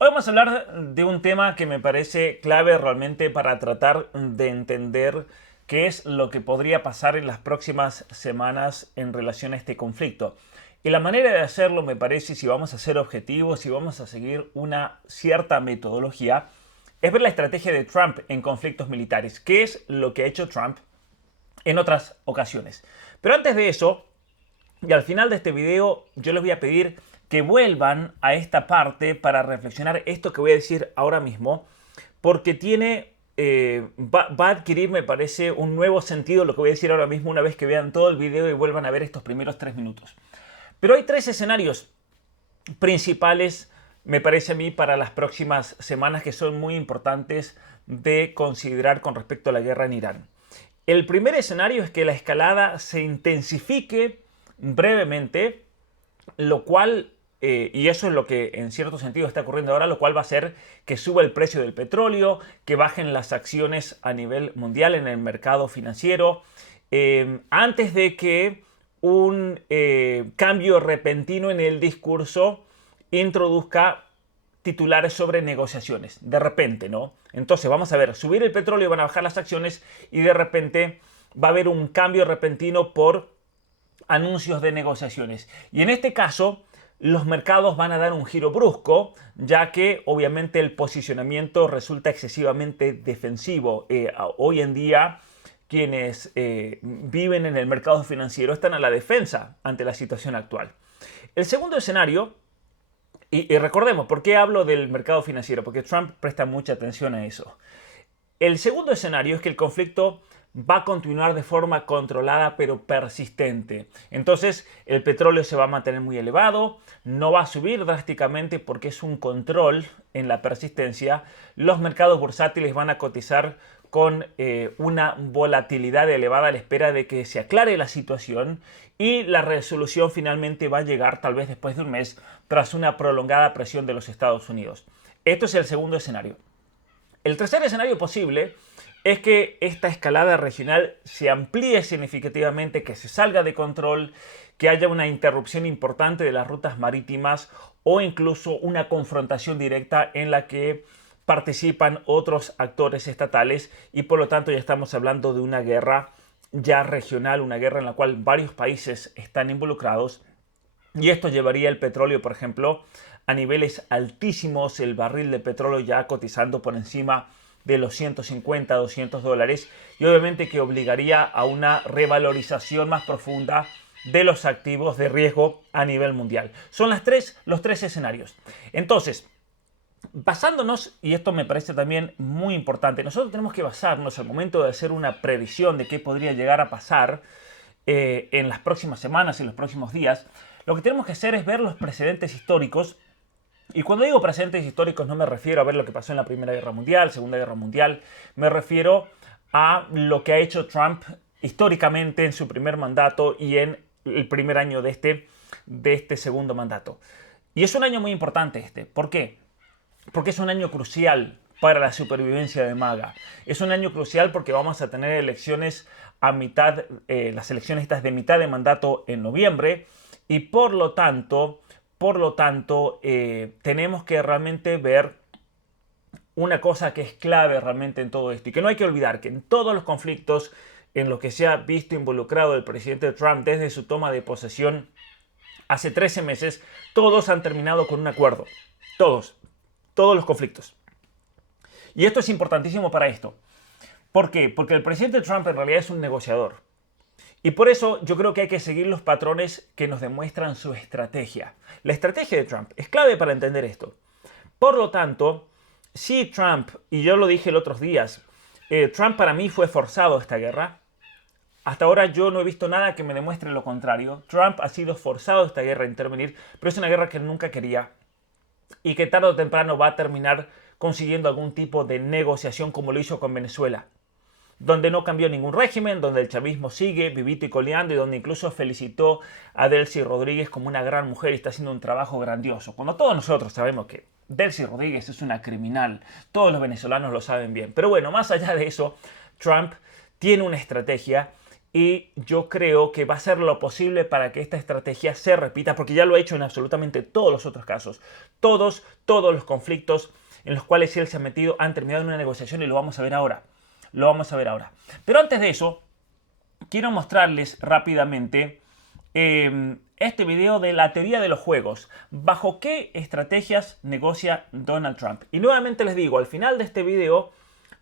Hoy vamos a hablar de un tema que me parece clave realmente para tratar de entender qué es lo que podría pasar en las próximas semanas en relación a este conflicto. Y la manera de hacerlo me parece, si vamos a ser objetivos, si vamos a seguir una cierta metodología, es ver la estrategia de Trump en conflictos militares. ¿Qué es lo que ha hecho Trump en otras ocasiones? Pero antes de eso, y al final de este video yo les voy a pedir que vuelvan a esta parte para reflexionar esto que voy a decir ahora mismo, porque va a adquirir, me parece, un nuevo sentido lo que voy a decir ahora mismo una vez que vean todo el video y vuelvan a ver estos primeros 3 minutos. Pero hay tres escenarios principales, me parece a mí, para las próximas semanas que son muy importantes de considerar con respecto a la guerra en Irán. El primer escenario es que la escalada se intensifique brevemente, lo cual, y eso es lo que en cierto sentido está ocurriendo ahora, lo cual va a hacer que suba el precio del petróleo, que bajen las acciones a nivel mundial en el mercado financiero, antes de que un cambio repentino en el discurso introduzca titulares sobre negociaciones, de repente, ¿no? Entonces vamos a ver, subir el petróleo, van a bajar las acciones y de repente va a haber un cambio repentino por anuncios de negociaciones. Y en este caso, los mercados van a dar un giro brusco, ya que obviamente el posicionamiento resulta excesivamente defensivo. Hoy en día, quienes viven en el mercado financiero están a la defensa ante la situación actual. El segundo escenario, y recordemos, ¿por qué hablo del mercado financiero? Porque Trump presta mucha atención a eso. El segundo escenario es que el conflicto va a continuar de forma controlada pero persistente. Entonces el petróleo se va a mantener muy elevado, no va a subir drásticamente porque es un control en la persistencia. Los mercados bursátiles van a cotizar con una volatilidad elevada a la espera de que se aclare la situación y la resolución finalmente va a llegar tal vez después de un mes tras una prolongada presión de los Estados Unidos. Esto es el segundo escenario. El tercer escenario posible es que esta escalada regional se amplíe significativamente, que se salga de control, que haya una interrupción importante de las rutas marítimas o incluso una confrontación directa en la que participan otros actores estatales y por lo tanto ya estamos hablando de una guerra ya regional, una guerra en la cual varios países están involucrados y esto llevaría el petróleo, por ejemplo, a niveles altísimos, el barril de petróleo ya cotizando por encima de los 150, $200 y obviamente que obligaría a una revalorización más profunda de los activos de riesgo a nivel mundial. Son los tres escenarios. Entonces, basándonos, y esto me parece también muy importante, nosotros tenemos que basarnos al momento de hacer una previsión de qué podría llegar a pasar en las próximas semanas y los próximos días. Lo que tenemos que hacer es ver los precedentes históricos. Y cuando digo precedentes históricos no me refiero a ver lo que pasó en la Primera Guerra Mundial, Segunda Guerra Mundial, me refiero a lo que ha hecho Trump históricamente en su primer mandato y en el primer año de este segundo mandato. Y es un año muy importante este. ¿Por qué? Porque es un año crucial para la supervivencia de MAGA. Es un año crucial porque vamos a tener elecciones a mitad, las elecciones estas de mitad de mandato en noviembre y por lo tanto, tenemos que realmente ver una cosa que es clave realmente en todo esto y que no hay que olvidar que en todos los conflictos en los que se ha visto involucrado el presidente Trump desde su toma de posesión hace 13 meses, todos han terminado con un acuerdo. Todos los conflictos. Y esto es importantísimo para esto. ¿Por qué? Porque el presidente Trump en realidad es un negociador. Y por eso yo creo que hay que seguir los patrones que nos demuestran su estrategia. La estrategia de Trump es clave para entender esto. Por lo tanto, si Trump, y yo lo dije los otros días, Trump para mí fue forzado a esta guerra. Hasta ahora yo no he visto nada que me demuestre lo contrario. Trump ha sido forzado a esta guerra a intervenir, pero es una guerra que nunca quería y que tarde o temprano va a terminar consiguiendo algún tipo de negociación como lo hizo con Venezuela, donde no cambió ningún régimen, donde el chavismo sigue vivito y coleando y donde incluso felicitó a Delcy Rodríguez como una gran mujer y está haciendo un trabajo grandioso. Cuando todos nosotros sabemos que Delcy Rodríguez es una criminal, todos los venezolanos lo saben bien. Pero bueno, más allá de eso, Trump tiene una estrategia y yo creo que va a ser lo posible para que esta estrategia se repita, porque ya lo ha hecho en absolutamente todos los otros casos. Todos los conflictos en los cuales él se ha metido han terminado en una negociación y lo vamos a ver ahora. Lo vamos a ver ahora. Pero antes de eso, quiero mostrarles rápidamente este video de la teoría de los juegos. ¿Bajo qué estrategias negocia Donald Trump? Y nuevamente les digo, al final de este video,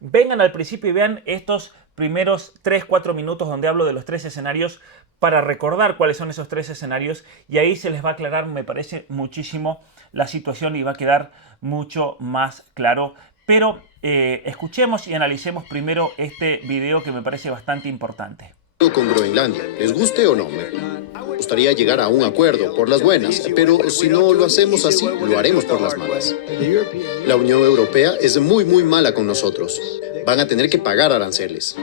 vengan al principio y vean estos primeros 3-4 minutos donde hablo de los 3 escenarios para recordar cuáles son esos 3 escenarios, y ahí se les va a aclarar, me parece, muchísimo la situación y va a quedar mucho más claro. Pero escuchemos y analicemos primero este video que me parece bastante importante. Con Groenlandia, les guste o no, me gustaría llegar a un acuerdo por las buenas, pero si no lo hacemos así, lo haremos por las malas. La Unión Europea es muy mala con nosotros. Van a tener que pagar aranceles.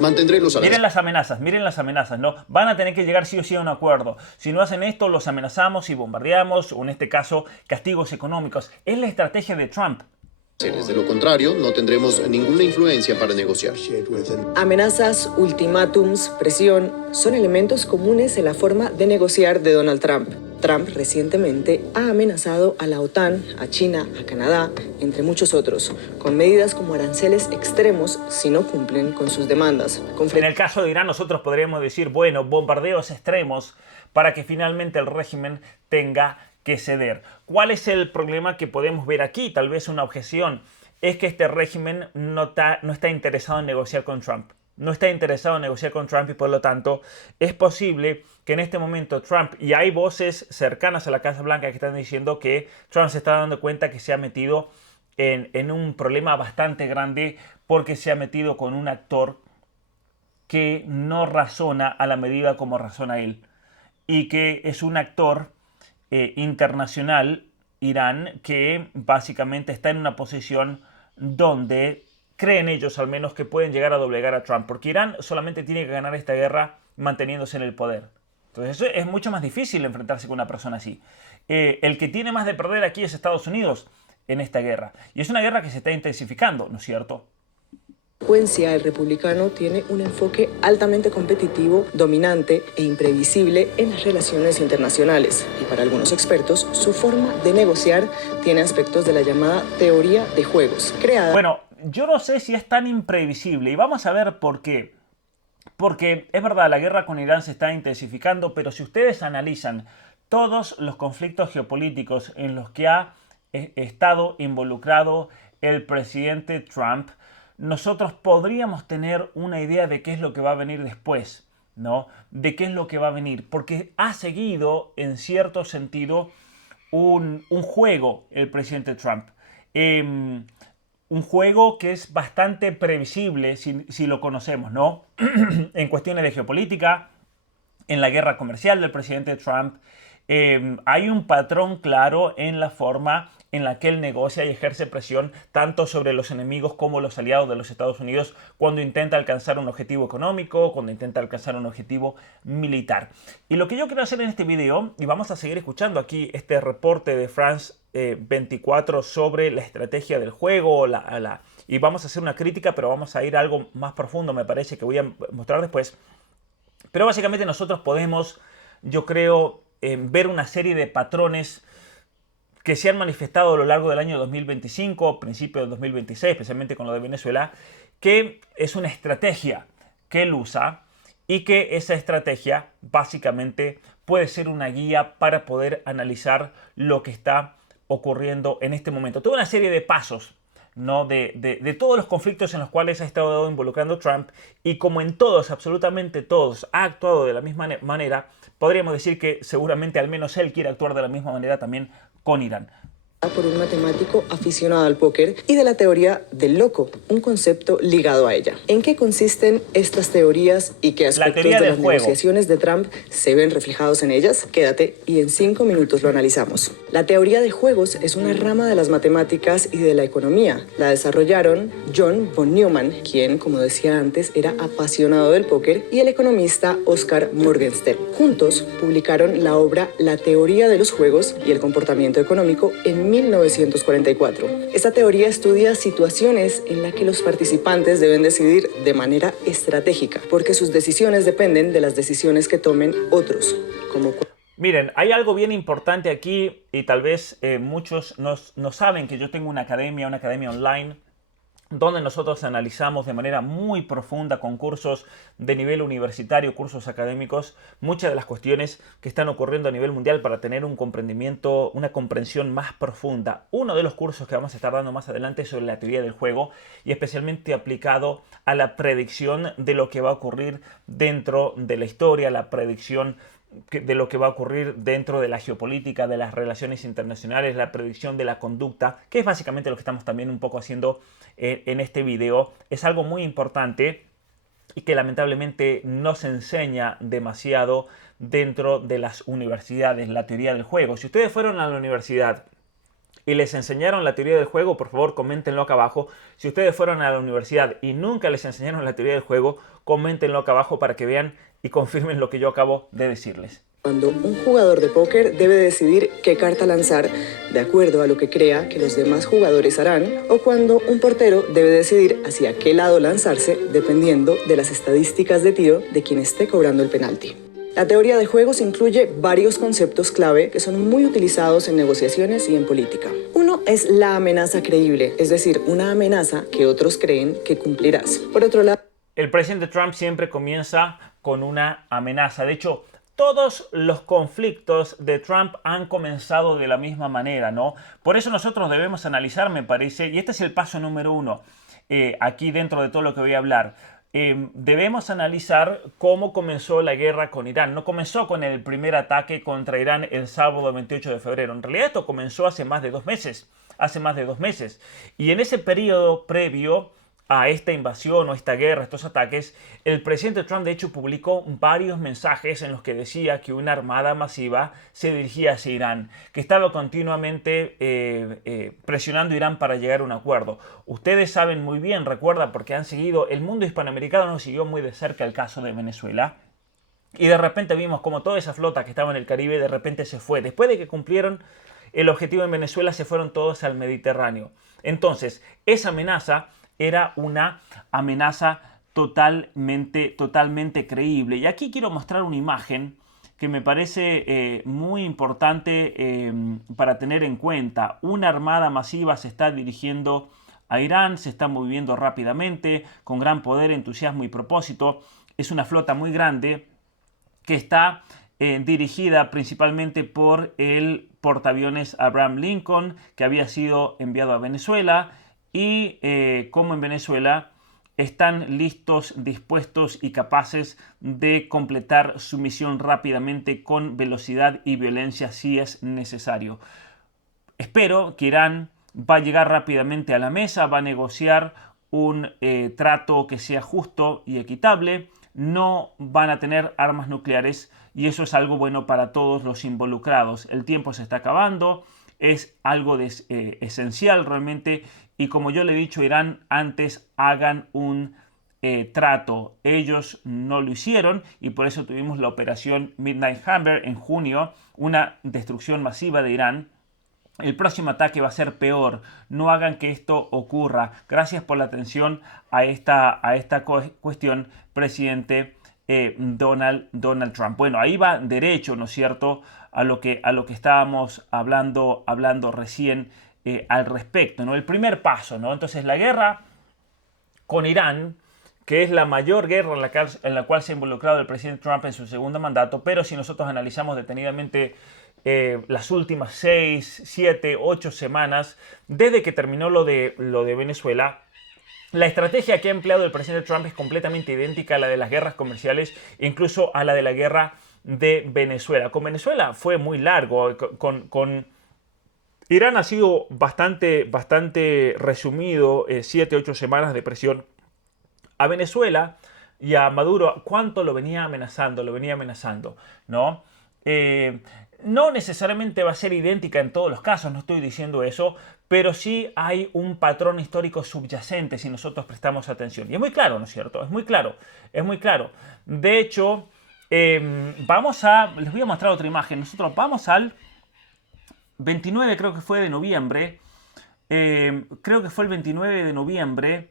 Mantendré los aranceles. Miren las amenazas, ¿no? Van a tener que llegar sí o sí a un acuerdo. Si no hacen esto, los amenazamos y bombardeamos, o en este caso, castigos económicos. Es la estrategia de Trump. De lo contrario, no tendremos ninguna influencia para negociar. Amenazas, ultimátums, presión son elementos comunes en la forma de negociar de Donald Trump. Trump recientemente ha amenazado a la OTAN, a China, a Canadá, entre muchos otros, con medidas como aranceles extremos si no cumplen con sus demandas. En el caso de Irán, nosotros podríamos decir, bueno, bombardeos extremos para que finalmente el régimen tenga que ceder. ¿Cuál es el problema que podemos ver aquí? Tal vez una objeción es que este régimen no está interesado en negociar con Trump. No está interesado en negociar con Trump y por lo tanto es posible que en este momento Trump, y hay voces cercanas a la Casa Blanca que están diciendo que Trump se está dando cuenta que se ha metido en un problema bastante grande porque se ha metido con un actor que no razona a la medida como razona él y que es un actor internacional, Irán, que básicamente está en una posición donde creen ellos al menos que pueden llegar a doblegar a Trump, porque Irán solamente tiene que ganar esta guerra manteniéndose en el poder. Entonces eso es mucho más difícil enfrentarse con una persona así. El que tiene más de perder aquí es Estados Unidos en esta guerra, y es una guerra que se está intensificando, ¿no es cierto? El republicano tiene un enfoque altamente competitivo, dominante e imprevisible en las relaciones internacionales. Y para algunos expertos, su forma de negociar tiene aspectos de la llamada teoría de juegos, creada... Bueno, yo no sé si es tan imprevisible y vamos a ver por qué. Porque es verdad, la guerra con Irán se está intensificando, pero si ustedes analizan todos los conflictos geopolíticos en los que ha estado involucrado el presidente Trump, nosotros podríamos tener una idea de qué es lo que va a venir después, ¿no? De qué es lo que va a venir, porque ha seguido, en cierto sentido, un juego el presidente Trump. Un juego que es bastante previsible si lo conocemos, ¿no? En cuestiones de geopolítica, en la guerra comercial del presidente Trump, hay un patrón claro en la forma en la que él negocia y ejerce presión tanto sobre los enemigos como los aliados de los Estados Unidos cuando intenta alcanzar un objetivo económico, cuando intenta alcanzar un objetivo militar. Y lo que yo quiero hacer en este video, y vamos a seguir escuchando aquí este reporte de France 24 sobre la estrategia del juego, y vamos a hacer una crítica, pero vamos a ir a algo más profundo, me parece, que voy a mostrar después. Pero básicamente nosotros podemos, yo creo, ver una serie de patrones que se han manifestado a lo largo del año 2025, principio del 2026, especialmente con lo de Venezuela, que es una estrategia que él usa y que esa estrategia básicamente puede ser una guía para poder analizar lo que está ocurriendo en este momento. Toda una serie de pasos, ¿no? de todos los conflictos en los cuales ha estado involucrando Trump, y como en todos, absolutamente todos, ha actuado de la misma manera, podríamos decir que seguramente al menos él quiere actuar de la misma manera también con Irán. Por un matemático aficionado al póker y de la teoría del loco, un concepto ligado a ella. ¿En qué consisten estas teorías y qué aspectos de las negociaciones de Trump se ven reflejados en ellas? Quédate y en 5 minutos lo analizamos. La teoría de juegos es una rama de las matemáticas y de la economía. La desarrollaron John von Neumann, quien, como decía antes, era apasionado del póker, y el economista Oscar Morgenstern. Juntos publicaron la obra La teoría de los juegos y el comportamiento económico en 1944. Esta teoría estudia situaciones en las que los participantes deben decidir de manera estratégica, porque sus decisiones dependen de las decisiones que tomen otros, como... Miren, hay algo bien importante aquí y tal vez muchos no saben que yo tengo una academia online, donde nosotros analizamos de manera muy profunda con cursos de nivel universitario, cursos académicos, muchas de las cuestiones que están ocurriendo a nivel mundial para tener un comprendimiento, una comprensión más profunda. Uno de los cursos que vamos a estar dando más adelante es sobre la teoría del juego y especialmente aplicado a la predicción de lo que va a ocurrir dentro de la historia, la predicción de lo que va a ocurrir dentro de la geopolítica, de las relaciones internacionales, la predicción de la conducta, que es básicamente lo que estamos también un poco haciendo en este video. Es algo muy importante y que lamentablemente no se enseña demasiado dentro de las universidades, la teoría del juego. Si ustedes fueron a la universidad y les enseñaron la teoría del juego, por favor, coméntenlo acá abajo. Si ustedes fueron a la universidad y nunca les enseñaron la teoría del juego, coméntenlo acá abajo para que vean y confirmen lo que yo acabo de decirles. Cuando un jugador de póker debe decidir qué carta lanzar de acuerdo a lo que crea que los demás jugadores harán, o cuando un portero debe decidir hacia qué lado lanzarse dependiendo de las estadísticas de tiro de quien esté cobrando el penalti. La teoría de juegos incluye varios conceptos clave que son muy utilizados en negociaciones y en política. Uno es la amenaza creíble, es decir, una amenaza que otros creen que cumplirás. Por otro lado, el presidente Trump siempre comienza con una amenaza. De hecho, todos los conflictos de Trump han comenzado de la misma manera, ¿no? Por eso nosotros debemos analizar, me parece, y este es el paso número uno, aquí dentro de todo lo que voy a hablar. Debemos analizar cómo comenzó la guerra con Irán. No comenzó con el primer ataque contra Irán el sábado 28 de febrero. En realidad esto comenzó hace más de 2 meses. Y en ese periodo previo a esta invasión o esta guerra, estos ataques, el presidente Trump de hecho publicó varios mensajes en los que decía que una armada masiva se dirigía hacia Irán, que estaba continuamente presionando a Irán para llegar a un acuerdo. Ustedes saben muy bien, recuerda, porque han seguido, el mundo hispanoamericano nos siguió muy de cerca el caso de Venezuela, y de repente vimos como toda esa flota que estaba en el Caribe de repente se fue. Después de que cumplieron el objetivo en Venezuela, se fueron todos al Mediterráneo. Entonces, esa amenaza era una amenaza totalmente creíble. Y aquí quiero mostrar una imagen que me parece muy importante para tener en cuenta. Una armada masiva se está dirigiendo a Irán, se está moviendo rápidamente, con gran poder, entusiasmo y propósito. Es una flota muy grande que está dirigida principalmente por el portaaviones Abraham Lincoln, que había sido enviado a Venezuela. Y como en Venezuela están listos, dispuestos y capaces de completar su misión rápidamente con velocidad y violencia si es necesario. Espero que Irán va a llegar rápidamente a la mesa, va a negociar un trato que sea justo y equitable. No van a tener armas nucleares y eso es algo bueno para todos los involucrados. El tiempo se está acabando, es algo esencial realmente. Y como yo le he dicho a Irán antes, hagan un trato. Ellos no lo hicieron y por eso tuvimos la operación Midnight Hammer en junio, una destrucción masiva de Irán. El próximo ataque va a ser peor. No hagan que esto ocurra. Gracias por la atención a esta cuestión, presidente Donald Trump. Bueno, ahí va derecho, ¿no es cierto?, a lo que estábamos hablando recién al respecto, ¿no? El primer paso, ¿no? Entonces la guerra con Irán, que es la mayor guerra en la cual se ha involucrado el presidente Trump en su segundo mandato, pero si nosotros analizamos detenidamente las últimas 6, 7, 8 semanas, desde que terminó lo de Venezuela, la estrategia que ha empleado el presidente Trump es completamente idéntica a la de las guerras comerciales, incluso a la de la guerra de Venezuela. Con Venezuela fue muy largo, con Irán ha sido bastante resumido, 7, 8 semanas de presión a Venezuela y a Maduro. ¿Cuánto lo venía amenazando? ¿No? No necesariamente va a ser idéntica en todos los casos, no estoy diciendo eso, pero sí hay un patrón histórico subyacente si nosotros prestamos atención. Y es muy claro, ¿no es cierto? Es muy claro. De hecho, les voy a mostrar otra imagen. Nosotros vamos al 29 creo que fue de noviembre, creo que fue el 29 de noviembre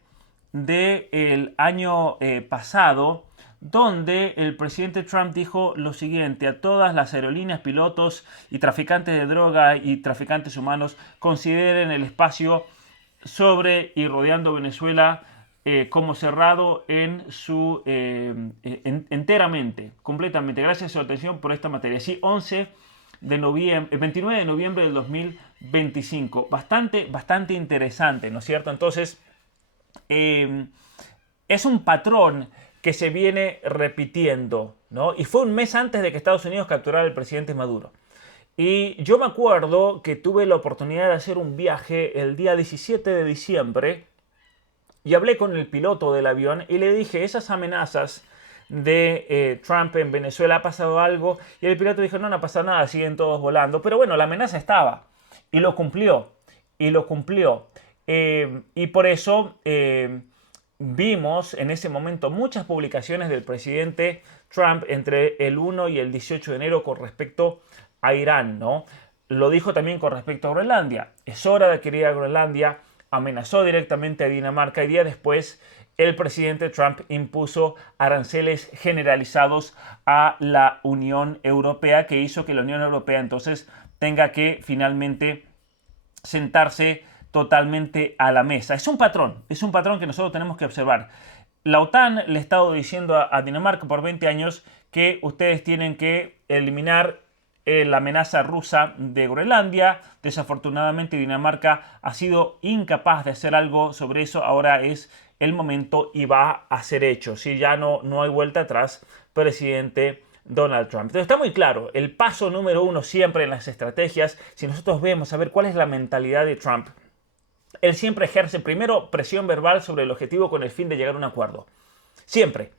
del año pasado, donde el presidente Trump dijo lo siguiente: a todas las aerolíneas, pilotos y traficantes de droga y traficantes humanos, consideren el espacio sobre y rodeando Venezuela como cerrado enteramente, completamente. Gracias a su atención por esta materia. Sí, 29 de noviembre del 2025. Bastante interesante, ¿no es cierto? Entonces, es un patrón que se viene repitiendo, ¿no? Y fue un mes antes de que Estados Unidos capturara al presidente Maduro. Y yo me acuerdo que tuve la oportunidad de hacer un viaje el día 17 de diciembre y hablé con el piloto del avión y le dije: esas amenazas de Trump en Venezuela, ¿ha pasado algo? Y el piloto dijo: no ha pasado nada, siguen todos volando. Pero bueno, la amenaza estaba y lo cumplió. Y por eso vimos en ese momento muchas publicaciones del presidente Trump entre el 1 y el 18 de enero con respecto a Irán, ¿no? Lo dijo también con respecto a Groenlandia. Es hora de que ir a Groenlandia. Amenazó directamente a Dinamarca y días después el presidente Trump impuso aranceles generalizados a la Unión Europea, que hizo que la Unión Europea entonces tenga que finalmente sentarse totalmente a la mesa. Es un patrón que nosotros tenemos que observar. La OTAN le ha estado diciendo a Dinamarca por 20 años que ustedes tienen que eliminar la amenaza rusa de Groenlandia. Desafortunadamente Dinamarca ha sido incapaz de hacer algo sobre eso. Ahora es el momento y va a ser hecho. Si ya no hay vuelta atrás, presidente Donald Trump. Entonces está muy claro, el paso número 1 siempre en las estrategias, si nosotros vemos a ver cuál es la mentalidad de Trump, él siempre ejerce primero presión verbal sobre el objetivo con el fin de llegar a un acuerdo. Siempre.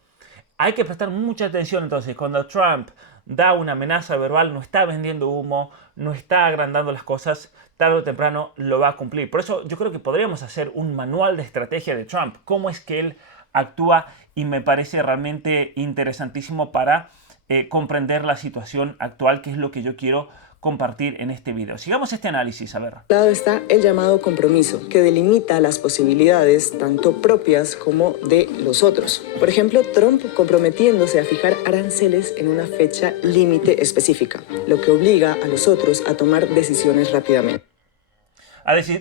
Hay que prestar mucha atención entonces. Cuando Trump da una amenaza verbal, no está vendiendo humo, no está agrandando las cosas, tarde o temprano lo va a cumplir. Por eso yo creo que podríamos hacer un manual de estrategia de Trump, cómo es que él actúa, y me parece realmente interesantísimo para comprender la situación actual, que es lo que yo quiero compartir en este video. Sigamos este análisis, a ver. Al lado está el llamado compromiso, que delimita las posibilidades tanto propias como de los otros. Por ejemplo, Trump comprometiéndose a fijar aranceles en una fecha límite específica, lo que obliga a los otros a tomar decisiones rápidamente.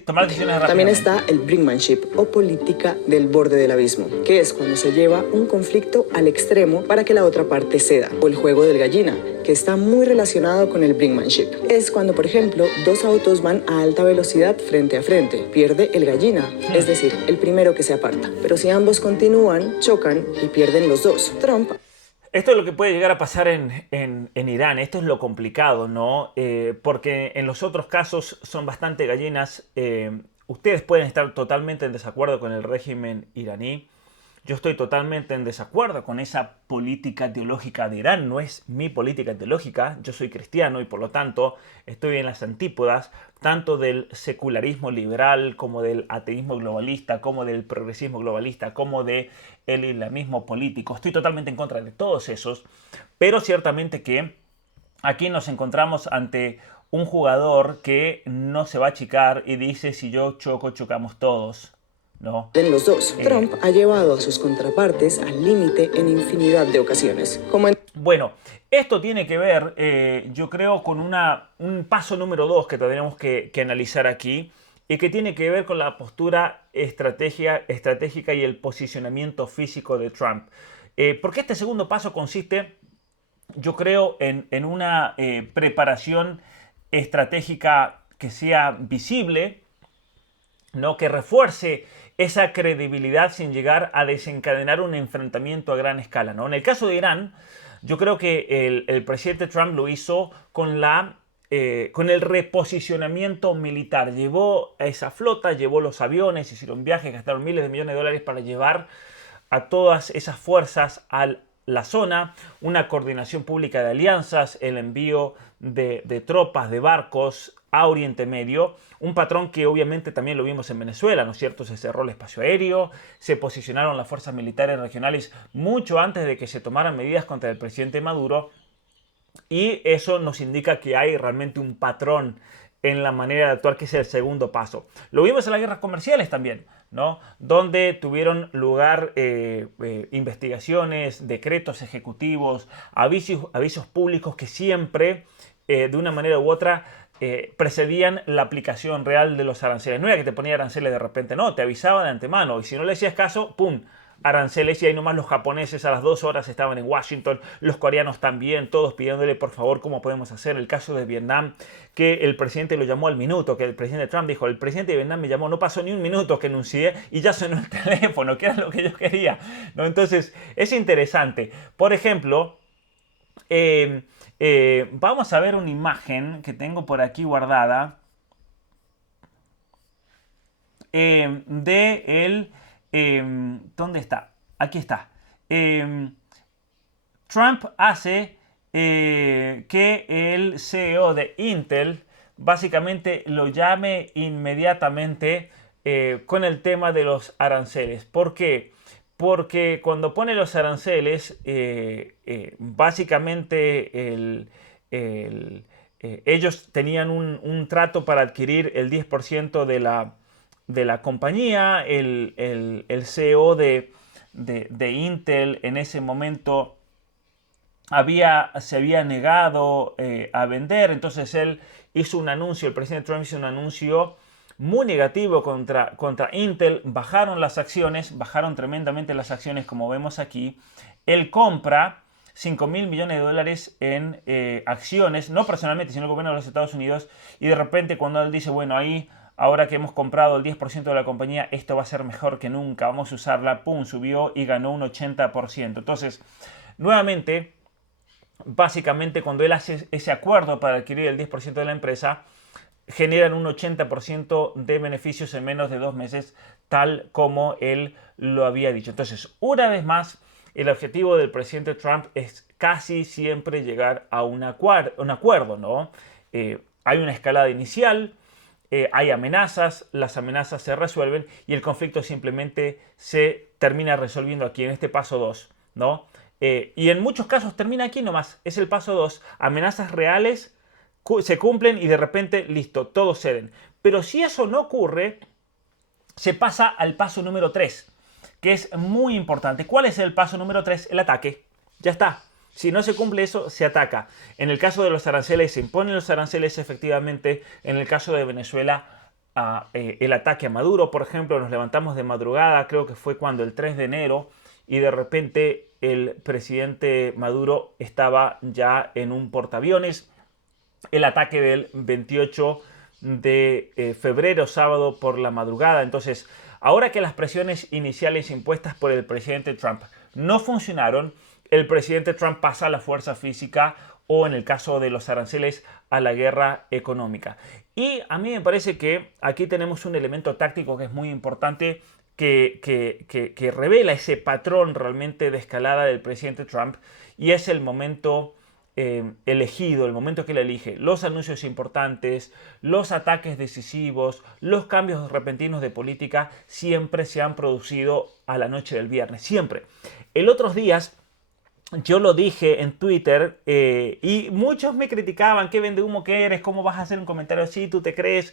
También está el brinkmanship, o política del borde del abismo, que es cuando se lleva un conflicto al extremo para que la otra parte ceda, o el juego del gallina, que está muy relacionado con el brinkmanship. Es cuando, por ejemplo, dos autos van a alta velocidad frente a frente. Pierde el gallina, es decir, el primero que se aparta. Pero si ambos continúan, chocan y pierden los dos. Trump... Esto es lo que puede llegar a pasar en Irán. Esto es lo complicado, ¿no? Porque en los otros casos son bastante gallinas. Ustedes pueden estar totalmente en desacuerdo con el régimen iraní. Yo estoy totalmente en desacuerdo con esa política teológica de Irán. No es mi política teológica. Yo soy cristiano y por lo tanto estoy en las antípodas tanto del secularismo liberal como del ateísmo globalista, como del progresismo globalista, como del islamismo político. Estoy totalmente en contra de todos esos, pero ciertamente que aquí nos encontramos ante un jugador que no se va a achicar y dice: si yo choco, chocamos todos. No. En los dos, Trump ha llevado a sus contrapartes al límite en infinidad de ocasiones. Bueno, esto tiene que ver, yo creo, con un paso número 2 que tendremos que analizar aquí, y que tiene que ver con la postura estratégica y el posicionamiento físico de Trump. Porque este segundo paso consiste, yo creo, en una preparación estratégica que sea visible, ¿no? Que refuerce esa credibilidad sin llegar a desencadenar un enfrentamiento a gran escala, ¿no? En el caso de Irán, yo creo que el presidente Trump lo hizo con el reposicionamiento militar. Llevó a esa flota, llevó los aviones, hicieron viajes, gastaron miles de millones de dólares para llevar a todas esas fuerzas a la zona, una coordinación pública de alianzas, el envío de tropas, de barcos a Oriente Medio, un patrón que obviamente también lo vimos en Venezuela, ¿no es cierto? Se cerró el espacio aéreo, se posicionaron las fuerzas militares regionales mucho antes de que se tomaran medidas contra el presidente Maduro, y eso nos indica que hay realmente un patrón en la manera de actuar, que es el segundo paso. Lo vimos en las guerras comerciales también, ¿no? Donde tuvieron lugar investigaciones, decretos ejecutivos, avisos públicos que siempre, de una manera u otra, precedían la aplicación real de los aranceles. No era que te ponía aranceles de repente, no, te avisaba de antemano. Y si no le hacías caso, ¡pum!, aranceles. Y ahí nomás los japoneses a las 2 horas estaban en Washington, los coreanos también, todos pidiéndole por favor cómo podemos hacer. El caso de Vietnam, que el presidente lo llamó al minuto, que el presidente Trump dijo, el presidente de Vietnam me llamó, no pasó ni un minuto que anuncié y ya sonó el teléfono, que era lo que yo quería, ¿no? Entonces es interesante. Por ejemplo, vamos a ver una imagen que tengo por aquí guardada de el... ¿dónde está? Aquí está. Trump hace que el CEO de Intel básicamente lo llame inmediatamente con el tema de los aranceles. ¿Por qué? Porque cuando pone los aranceles, básicamente ellos tenían un trato para adquirir el 10% de la compañía. El CEO de Intel en ese momento se había negado a vender. Entonces él hizo un anuncio, el presidente Trump hizo un anuncio muy negativo contra Intel. Bajaron las acciones, bajaron tremendamente las acciones, como vemos aquí. Él compra $5.000 millones en acciones, no personalmente, sino el gobierno de los Estados Unidos. Y de repente cuando él dice, bueno, ahí, ahora que hemos comprado el 10% de la compañía, esto va a ser mejor que nunca, vamos a usarla, pum, subió y ganó un 80%. Entonces, nuevamente, básicamente cuando él hace ese acuerdo para adquirir el 10% de la empresa, generan un 80% de beneficios en menos de 2 meses, tal como él lo había dicho. Entonces, una vez más, el objetivo del presidente Trump es casi siempre llegar a un acuerdo, ¿no? Hay una escalada inicial, hay amenazas, las amenazas se resuelven y el conflicto simplemente se termina resolviendo aquí en este paso 2, ¿no? Y en muchos casos termina aquí nomás, es el paso 2, amenazas reales se cumplen y de repente, listo, todos ceden. Pero si eso no ocurre, se pasa al paso número 3, que es muy importante. ¿Cuál es el paso número 3? El ataque. Ya está. Si no se cumple eso, se ataca. En el caso de los aranceles, se imponen los aranceles efectivamente. En el caso de Venezuela, el ataque a Maduro, por ejemplo, nos levantamos de madrugada, creo que fue cuando el 3 de enero, y de repente el presidente Maduro estaba ya en un portaaviones. El ataque del 28 de febrero, sábado por la madrugada. Entonces, ahora que las presiones iniciales impuestas por el presidente Trump no funcionaron, el presidente Trump pasa a la fuerza física o, en el caso de los aranceles, a la guerra económica. Y a mí me parece que aquí tenemos un elemento táctico que es muy importante, que revela ese patrón realmente de escalada del presidente Trump, y es el momento elegido, el momento que él elige. Los anuncios importantes, los ataques decisivos, los cambios repentinos de política siempre se han producido a la noche del viernes, siempre. El otros días yo lo dije en Twitter y muchos me criticaban: ¿qué vende humo que eres? ¿Cómo vas a hacer un comentario así? ¿Tú te crees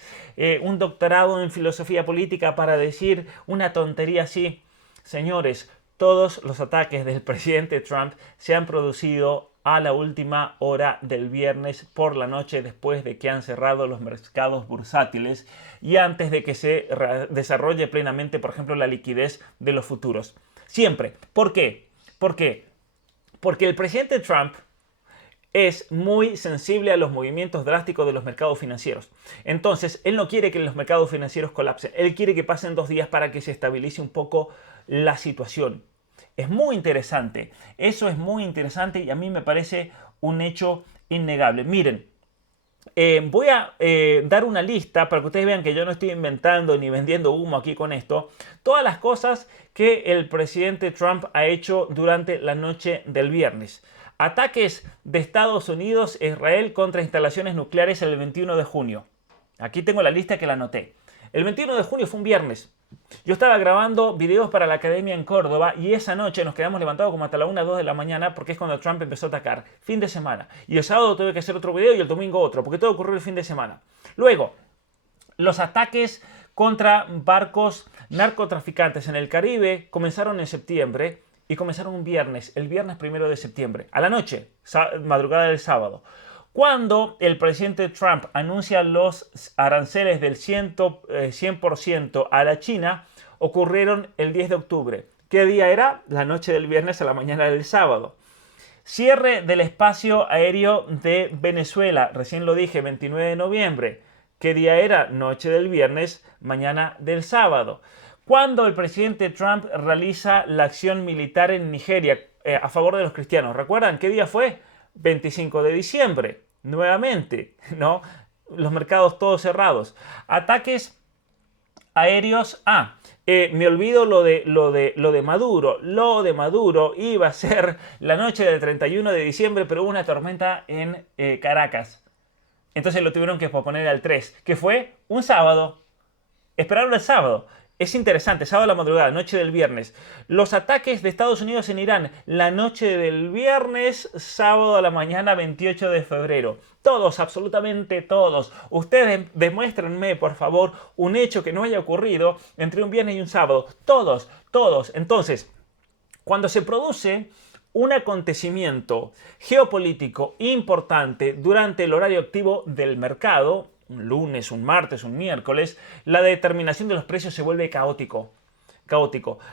un doctorado en filosofía política para decir una tontería así? Señores, todos los ataques del presidente Trump se han producido a la última hora del viernes por la noche, después de que han cerrado los mercados bursátiles y antes de que se desarrolle plenamente, por ejemplo, la liquidez de los futuros. Siempre. ¿Por qué? ¿Por qué? Porque el presidente Trump es muy sensible a los movimientos drásticos de los mercados financieros. Entonces, él no quiere que los mercados financieros colapsen. Él quiere que pasen 2 días para que se estabilice un poco la situación. Es muy interesante. Eso es muy interesante y a mí me parece un hecho innegable. Miren, voy a dar una lista para que ustedes vean que yo no estoy inventando ni vendiendo humo aquí con esto. Todas las cosas que el presidente Trump ha hecho durante la noche del viernes. Ataques de Estados Unidos e Israel contra instalaciones nucleares el 21 de junio. Aquí tengo la lista que la anoté. El 21 de junio fue un viernes. Yo estaba grabando videos para la academia en Córdoba y esa noche nos quedamos levantados como hasta la 1 o 2 de la mañana porque es cuando Trump empezó a atacar. Fin de semana. Y el sábado tuve que hacer otro video y el domingo otro, porque todo ocurrió el fin de semana. Luego, los ataques contra barcos narcotraficantes en el Caribe comenzaron en septiembre y comenzaron un viernes, el viernes 1 de septiembre, a la noche, madrugada del sábado. Cuando el presidente Trump anuncia los aranceles del 100% a la China, ocurrieron el 10 de octubre. ¿Qué día era? La noche del viernes a la mañana del sábado. Cierre del espacio aéreo de Venezuela, recién lo dije, 29 de noviembre. ¿Qué día era? Noche del viernes, mañana del sábado. Cuando el presidente Trump realiza la acción militar en Nigeria a favor de los cristianos. ¿Recuerdan qué día fue? 25 de diciembre. Nuevamente, ¿no? Los mercados todos cerrados. Ataques aéreos. Me olvido lo de Maduro. Lo de Maduro iba a ser la noche del 31 de diciembre, pero hubo una tormenta en Caracas. Entonces lo tuvieron que posponer al 3, que fue un sábado. Esperaron el sábado. Es interesante, sábado a la madrugada, noche del viernes. Los ataques de Estados Unidos en Irán, la noche del viernes, sábado a la mañana, 28 de febrero. Todos, absolutamente todos. Ustedes demuéstrenme, por favor, un hecho que no haya ocurrido entre un viernes y un sábado. Todos, todos. Entonces, cuando se produce un acontecimiento geopolítico importante durante el horario activo del mercado, un lunes, un martes, un miércoles, la determinación de los precios se vuelve caótico.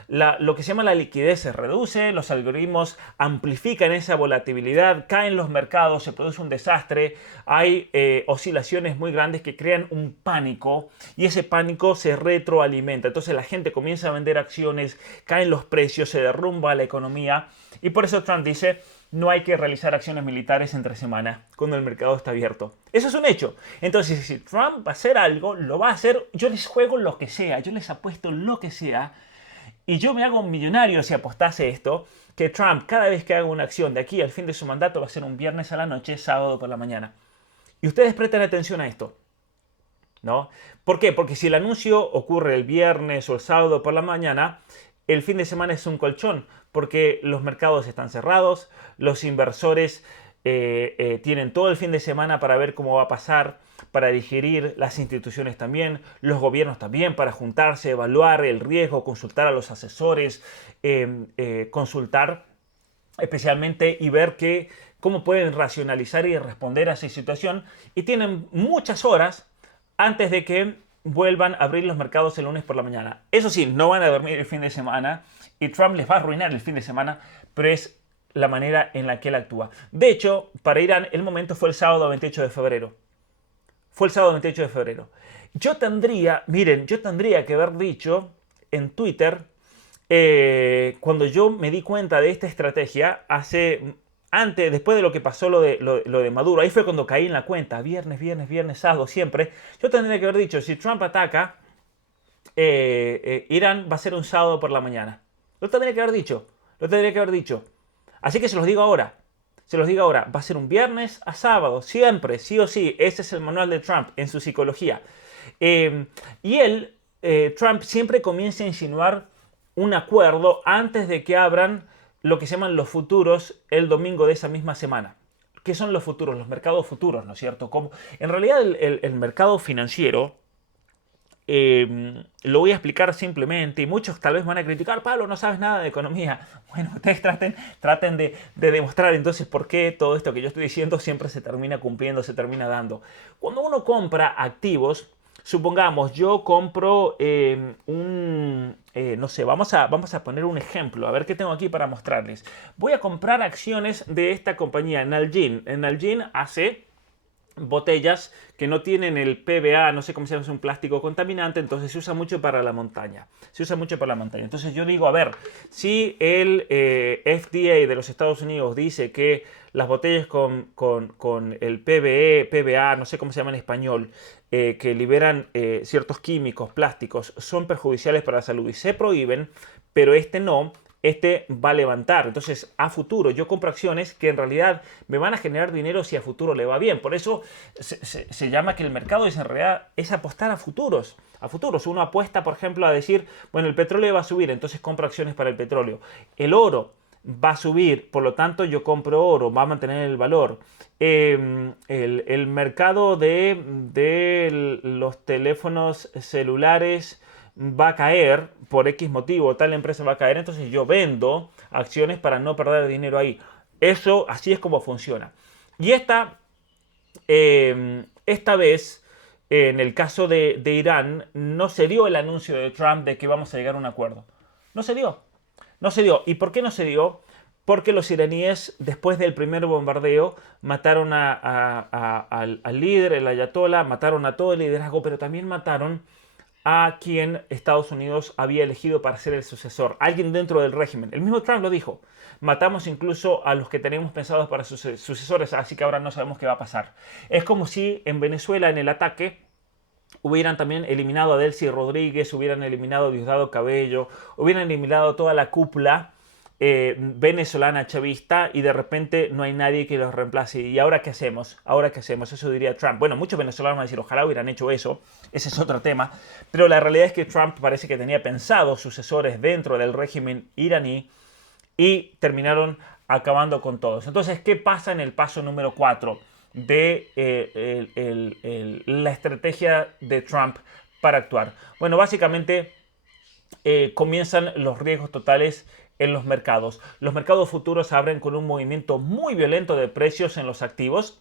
Lo que se llama la liquidez se reduce, los algoritmos amplifican esa volatilidad, caen los mercados, se produce un desastre, hay oscilaciones muy grandes que crean un pánico y ese pánico se retroalimenta. Entonces la gente comienza a vender acciones, caen los precios, se derrumba la economía y por eso Trump dice: no hay que realizar acciones militares entre semana cuando el mercado está abierto. Eso es un hecho. Entonces, si Trump va a hacer algo, lo va a hacer. Yo les juego lo que sea, yo les apuesto lo que sea. Y yo me hago un millonario si apostase esto, que Trump cada vez que haga una acción de aquí al fin de su mandato va a ser un viernes a la noche, sábado por la mañana. Y ustedes presten atención a esto, ¿no? ¿Por qué? Porque si el anuncio ocurre el viernes o el sábado por la mañana, el fin de semana es un colchón, porque los mercados están cerrados, los inversores tienen todo el fin de semana para ver cómo va a pasar, para digerir, las instituciones también, los gobiernos también, para juntarse, evaluar el riesgo, consultar a los asesores, consultar especialmente y ver cómo pueden racionalizar y responder a esa situación. Y tienen muchas horas antes de que vuelvan a abrir los mercados el lunes por la mañana. Eso sí, no van a dormir el fin de semana y Trump les va a arruinar el fin de semana, pero es la manera en la que él actúa. De hecho, para Irán el momento fue el sábado 28 de febrero. Fue el sábado 28 de febrero. Yo tendría que haber dicho en Twitter, cuando yo me di cuenta de esta estrategia, después de lo que pasó lo de Maduro, ahí fue cuando caí en la cuenta, viernes, sábado, siempre. Yo tendría que haber dicho, si Trump ataca, Irán va a ser un sábado por la mañana. Lo tendría que haber dicho. Así que se los digo ahora, va a ser un viernes a sábado, siempre, sí o sí. Ese es el manual de Trump en su psicología. Trump siempre comienza a insinuar un acuerdo antes de que abran lo que se llaman los futuros el domingo de esa misma semana. ¿Qué son los futuros? Los mercados futuros, ¿no es cierto? En realidad el mercado financiero, lo voy a explicar simplemente, y muchos tal vez van a criticar: Pablo, no sabes nada de economía. Bueno, ustedes traten de demostrar entonces por qué todo esto que yo estoy diciendo siempre se termina cumpliendo, se termina dando. Cuando uno compra activos, supongamos yo compro no sé, vamos a poner un ejemplo, a ver qué tengo aquí para mostrarles. Voy a comprar acciones de esta compañía, Nalgene. Nalgene hace botellas que no tienen el PVA, no sé cómo se llama, es un plástico contaminante, entonces se usa mucho para la montaña. Entonces yo digo, a ver, si el FDA de los Estados Unidos dice que las botellas con el PVA, no sé cómo se llama en español, que liberan ciertos químicos, plásticos, son perjudiciales para la salud y se prohíben, pero este va a levantar. Entonces, a futuro, yo compro acciones que en realidad me van a generar dinero si a futuro le va bien. Por eso se llama que el mercado en realidad es apostar a futuros. Uno apuesta, por ejemplo, a decir, bueno, el petróleo va a subir, entonces compro acciones para el petróleo. El oro va a subir, por lo tanto yo compro oro, va a mantener el valor. El mercado de los teléfonos celulares va a caer por X motivo, tal empresa va a caer, entonces yo vendo acciones para no perder dinero ahí. Eso, así es como funciona. Y esta vez, en el caso de Irán, no se dio el anuncio de Trump de que vamos a llegar a un acuerdo. No se dio. No se dio. ¿Y por qué no se dio? Porque los iraníes, después del primer bombardeo, mataron al líder, el ayatollah, mataron a todo el liderazgo, pero también mataron a quien Estados Unidos había elegido para ser el sucesor, alguien dentro del régimen. El mismo Trump lo dijo. Matamos incluso a los que teníamos pensados para sucesores, así que ahora no sabemos qué va a pasar. Es como si en Venezuela, en el ataque, hubieran también eliminado a Delcy Rodríguez, hubieran eliminado a Diosdado Cabello, hubieran eliminado toda la cúpula venezolana chavista y de repente no hay nadie que los reemplace. ¿Y ahora qué hacemos? ¿Ahora qué hacemos? Eso diría Trump. Bueno, muchos venezolanos van a decir, ojalá hubieran hecho eso. Ese es otro tema. Pero la realidad es que Trump parece que tenía pensado sucesores dentro del régimen iraní y terminaron acabando con todos. Entonces, ¿qué pasa en el paso número 4 de la estrategia de Trump para actuar? Bueno, básicamente comienzan los riesgos totales en los mercados. Los mercados futuros abren con un movimiento muy violento de precios en los activos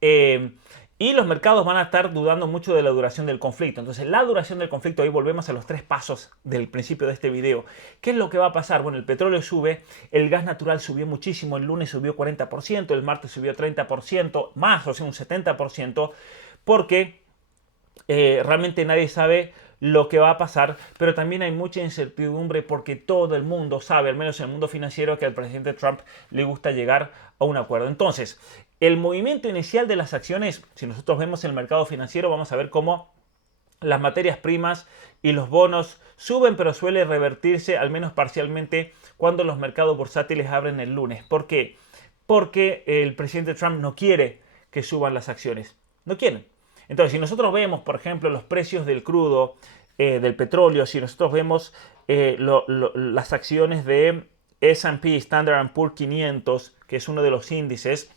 y los mercados van a estar dudando mucho de la duración del conflicto. Entonces, la duración del conflicto, ahí volvemos a los 3 pasos del principio de este video. ¿Qué es lo que va a pasar? Bueno, el petróleo sube, el gas natural subió muchísimo, el lunes subió 40%, el martes subió 30%, más, o sea, un 70%, porque realmente nadie sabe lo que va a pasar, pero también hay mucha incertidumbre porque todo el mundo sabe, al menos en el mundo financiero, que al presidente Trump le gusta llegar a un acuerdo. Entonces, el movimiento inicial de las acciones, si nosotros vemos el mercado financiero, vamos a ver cómo las materias primas y los bonos suben, pero suele revertirse, al menos parcialmente, cuando los mercados bursátiles abren el lunes. ¿Por qué? Porque el presidente Trump no quiere que suban las acciones. No quieren. Entonces, si nosotros vemos, por ejemplo, los precios del crudo, del petróleo, si nosotros vemos las acciones de S&P, Standard & Poor's 500, que es uno de los índices,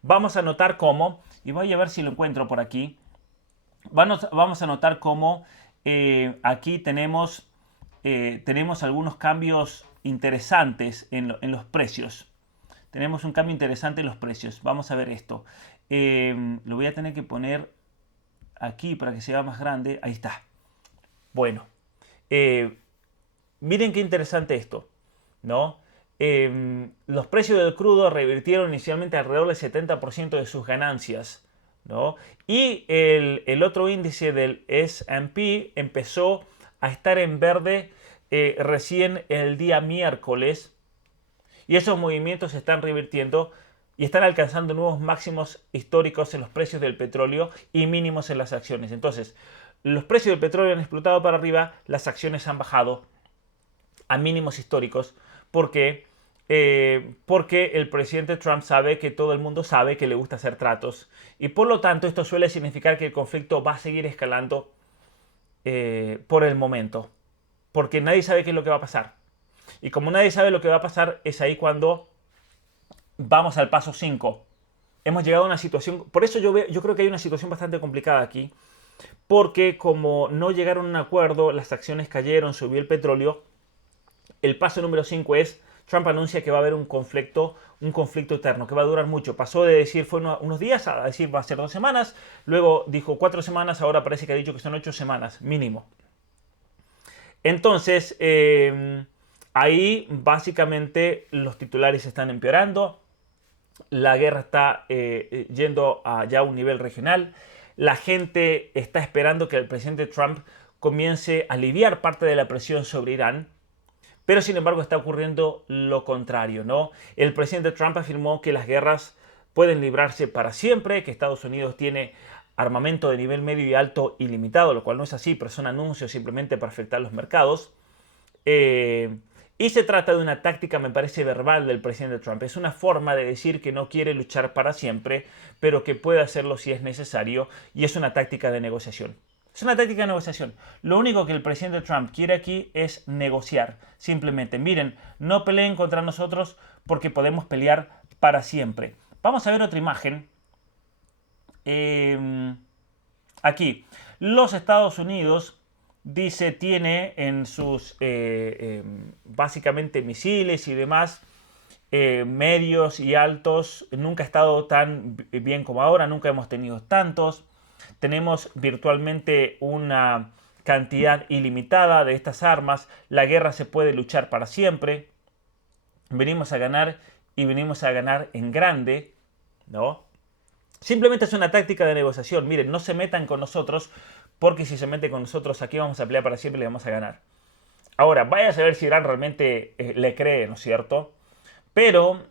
vamos a notar cómo, y voy a ver si lo encuentro por aquí, vamos a notar cómo aquí tenemos algunos cambios interesantes en los precios. Tenemos un cambio interesante en los precios. Vamos a ver esto. Lo voy a tener que poner aquí para que sea más grande. Ahí está. Bueno. Miren qué interesante esto, ¿no? Los precios del crudo revirtieron inicialmente alrededor del 70% de sus ganancias, ¿no? Y el otro índice del S&P empezó a estar en verde recién el día miércoles. Y esos movimientos se están revirtiendo y están alcanzando nuevos máximos históricos en los precios del petróleo y mínimos en las acciones. Entonces, los precios del petróleo han explotado para arriba, las acciones han bajado a mínimos históricos. ¿Por qué? Porque el presidente Trump sabe que todo el mundo sabe que le gusta hacer tratos. Y por lo tanto, esto suele significar que el conflicto va a seguir escalando por el momento. Porque nadie sabe qué es lo que va a pasar. Y como nadie sabe lo que va a pasar, es ahí cuando vamos al paso 5. Hemos llegado a una situación, por eso yo creo que hay una situación bastante complicada aquí, porque como no llegaron a un acuerdo, las acciones cayeron, subió el petróleo. El paso número 5 es, Trump anuncia que va a haber un conflicto eterno, que va a durar mucho. Pasó de decir fue unos días a decir va a ser 2 semanas, luego dijo 4 semanas, ahora parece que ha dicho que son 8 semanas, mínimo. Entonces, ahí básicamente los titulares están empeorando, la guerra está yendo a ya un nivel regional, la gente está esperando que el presidente Trump comience a aliviar parte de la presión sobre Irán, pero sin embargo está ocurriendo lo contrario, ¿no? El presidente Trump afirmó que las guerras pueden librarse para siempre, que Estados Unidos tiene armamento de nivel medio y alto ilimitado, lo cual no es así, pero son anuncios simplemente para afectar los mercados. Y se trata de una táctica, me parece, verbal del presidente Trump. Es una forma de decir que no quiere luchar para siempre, pero que puede hacerlo si es necesario, y es una táctica de negociación. Es una táctica de negociación. Lo único que el presidente Trump quiere aquí es negociar. Simplemente, miren, no peleen contra nosotros porque podemos pelear para siempre. Vamos a ver otra imagen. Aquí, los Estados Unidos, dice, tiene en sus, básicamente, misiles y demás, medios y altos. Nunca ha estado tan bien como ahora, nunca hemos tenido tantos. Tenemos virtualmente una cantidad ilimitada de estas armas. La guerra se puede luchar para siempre. Venimos a ganar y venimos a ganar en grande, ¿no? Simplemente es una táctica de negociación. Miren, no se metan con nosotros porque si se meten con nosotros aquí vamos a pelear para siempre y le vamos a ganar. Ahora, vaya a saber si Irán realmente le cree, ¿no es cierto? Pero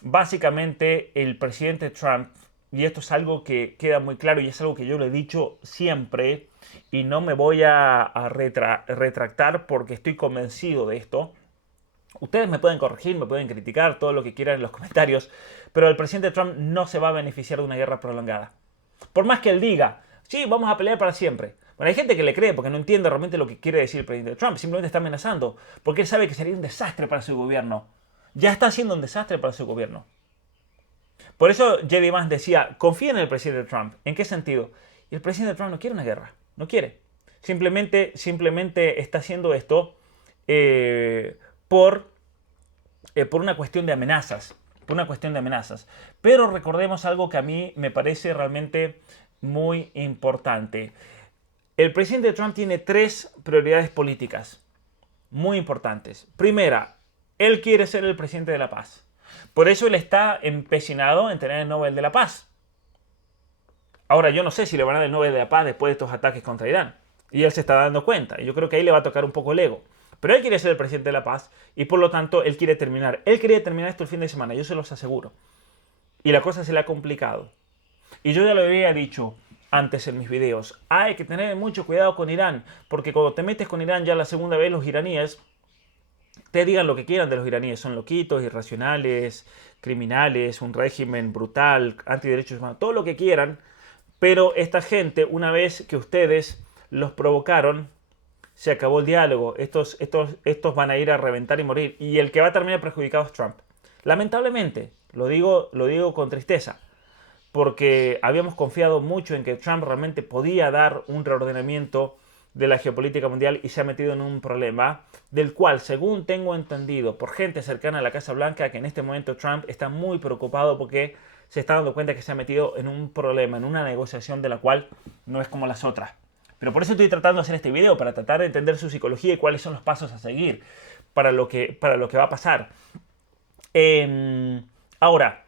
básicamente el presidente Trump, y esto es algo que queda muy claro y es algo que yo le he dicho siempre y no me voy a retractar porque estoy convencido de esto. Ustedes me pueden corregir, me pueden criticar, todo lo que quieran en los comentarios, pero el presidente Trump no se va a beneficiar de una guerra prolongada. Por más que él diga, sí, vamos a pelear para siempre. Bueno, hay gente que le cree porque no entiende realmente lo que quiere decir el presidente Trump, simplemente está amenazando, porque él sabe que sería un desastre para su gobierno. Ya está siendo un desastre para su gobierno. Por eso J.D. Vance decía, confía en el presidente Trump. ¿En qué sentido? Y el presidente Trump no quiere una guerra, no quiere. Simplemente está haciendo esto por una cuestión de amenazas. Pero recordemos algo que a mí me parece realmente muy importante. El presidente Trump tiene 3 prioridades políticas muy importantes. Primera, él quiere ser el presidente de la paz. Por eso él está empecinado en tener el Nobel de la Paz. Ahora, yo no sé si le van a dar el Nobel de la Paz después de estos ataques contra Irán. Y él se está dando cuenta. Y yo creo que ahí le va a tocar un poco el ego. Pero él quiere ser el presidente de la paz y por lo tanto él quiere terminar. Él quería terminar esto el fin de semana, yo se los aseguro. Y la cosa se le ha complicado. Y yo ya lo había dicho antes en mis videos. Hay que tener mucho cuidado con Irán, porque cuando te metes con Irán ya la segunda vez los iraníes te digan lo que quieran de los iraníes. Son loquitos, irracionales, criminales, un régimen brutal, antiderechos humanos, todo lo que quieran. Pero esta gente, una vez que ustedes los provocaron, se acabó el diálogo. Estos van a ir a reventar y morir. Y el que va a terminar perjudicado es Trump. Lamentablemente, lo digo con tristeza. Porque habíamos confiado mucho en que Trump realmente podía dar un reordenamiento de la geopolítica mundial y se ha metido en un problema del cual, según tengo entendido por gente cercana a la Casa Blanca, que en este momento Trump está muy preocupado porque se está dando cuenta que se ha metido en un problema, en una negociación de la cual no es como las otras. Pero por eso estoy tratando de hacer este video, para tratar de entender su psicología y cuáles son los pasos a seguir para lo que va a pasar. Ahora,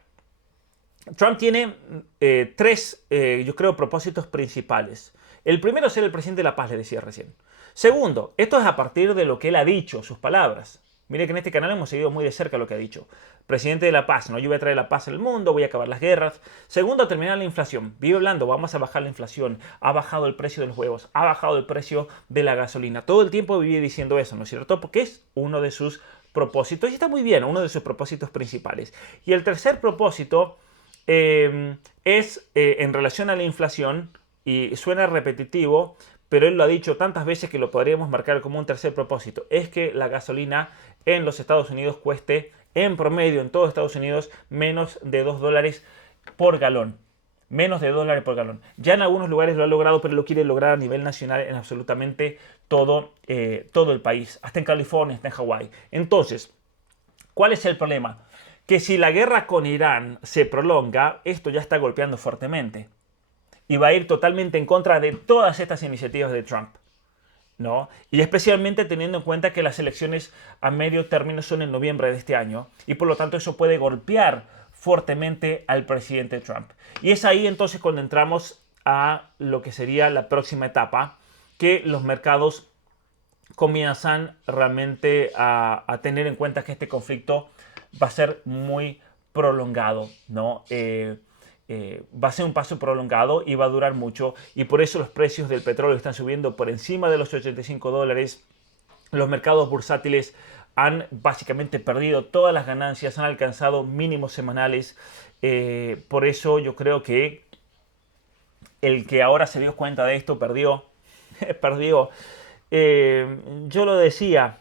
Trump tiene 3, yo creo, propósitos principales. El primero es ser el presidente de la paz, le decía recién. Segundo, esto es a partir de lo que él ha dicho, sus palabras. Mire que en este canal hemos seguido muy de cerca lo que ha dicho. Presidente de la paz, ¿no? Yo voy a traer la paz al mundo, voy a acabar las guerras. Segundo, terminar la inflación. Vive hablando, vamos a bajar la inflación. Ha bajado el precio de los huevos, ha bajado el precio de la gasolina. Todo el tiempo vive diciendo eso, ¿no es cierto? Porque es uno de sus propósitos y está muy bien, uno de sus propósitos principales. Y el tercer propósito es en relación a la inflación, y suena repetitivo, pero él lo ha dicho tantas veces que lo podríamos marcar como un tercer propósito, es que la gasolina en los Estados Unidos cueste en promedio en todo Estados Unidos menos de $2 por galón. Menos de $2 por galón. Ya en algunos lugares lo ha logrado, pero lo quiere lograr a nivel nacional en absolutamente todo el país. Hasta en California, hasta en Hawái. Entonces, ¿cuál es el problema? Que si la guerra con Irán se prolonga, esto ya está golpeando fuertemente. Y va a ir totalmente en contra de todas estas iniciativas de Trump, ¿no? Y especialmente teniendo en cuenta que las elecciones a medio término son en noviembre de este año. Y por lo tanto eso puede golpear fuertemente al presidente Trump. Y es ahí entonces cuando entramos a lo que sería la próxima etapa, que los mercados comienzan realmente a tener en cuenta que este conflicto va a ser muy prolongado, ¿no? Va a ser un paso prolongado y va a durar mucho, y por eso los precios del petróleo están subiendo por encima de los $85. Los mercados bursátiles han básicamente perdido todas las ganancias, han alcanzado mínimos semanales. Por eso yo creo que el que ahora se dio cuenta de esto perdió. Perdió. Yo lo decía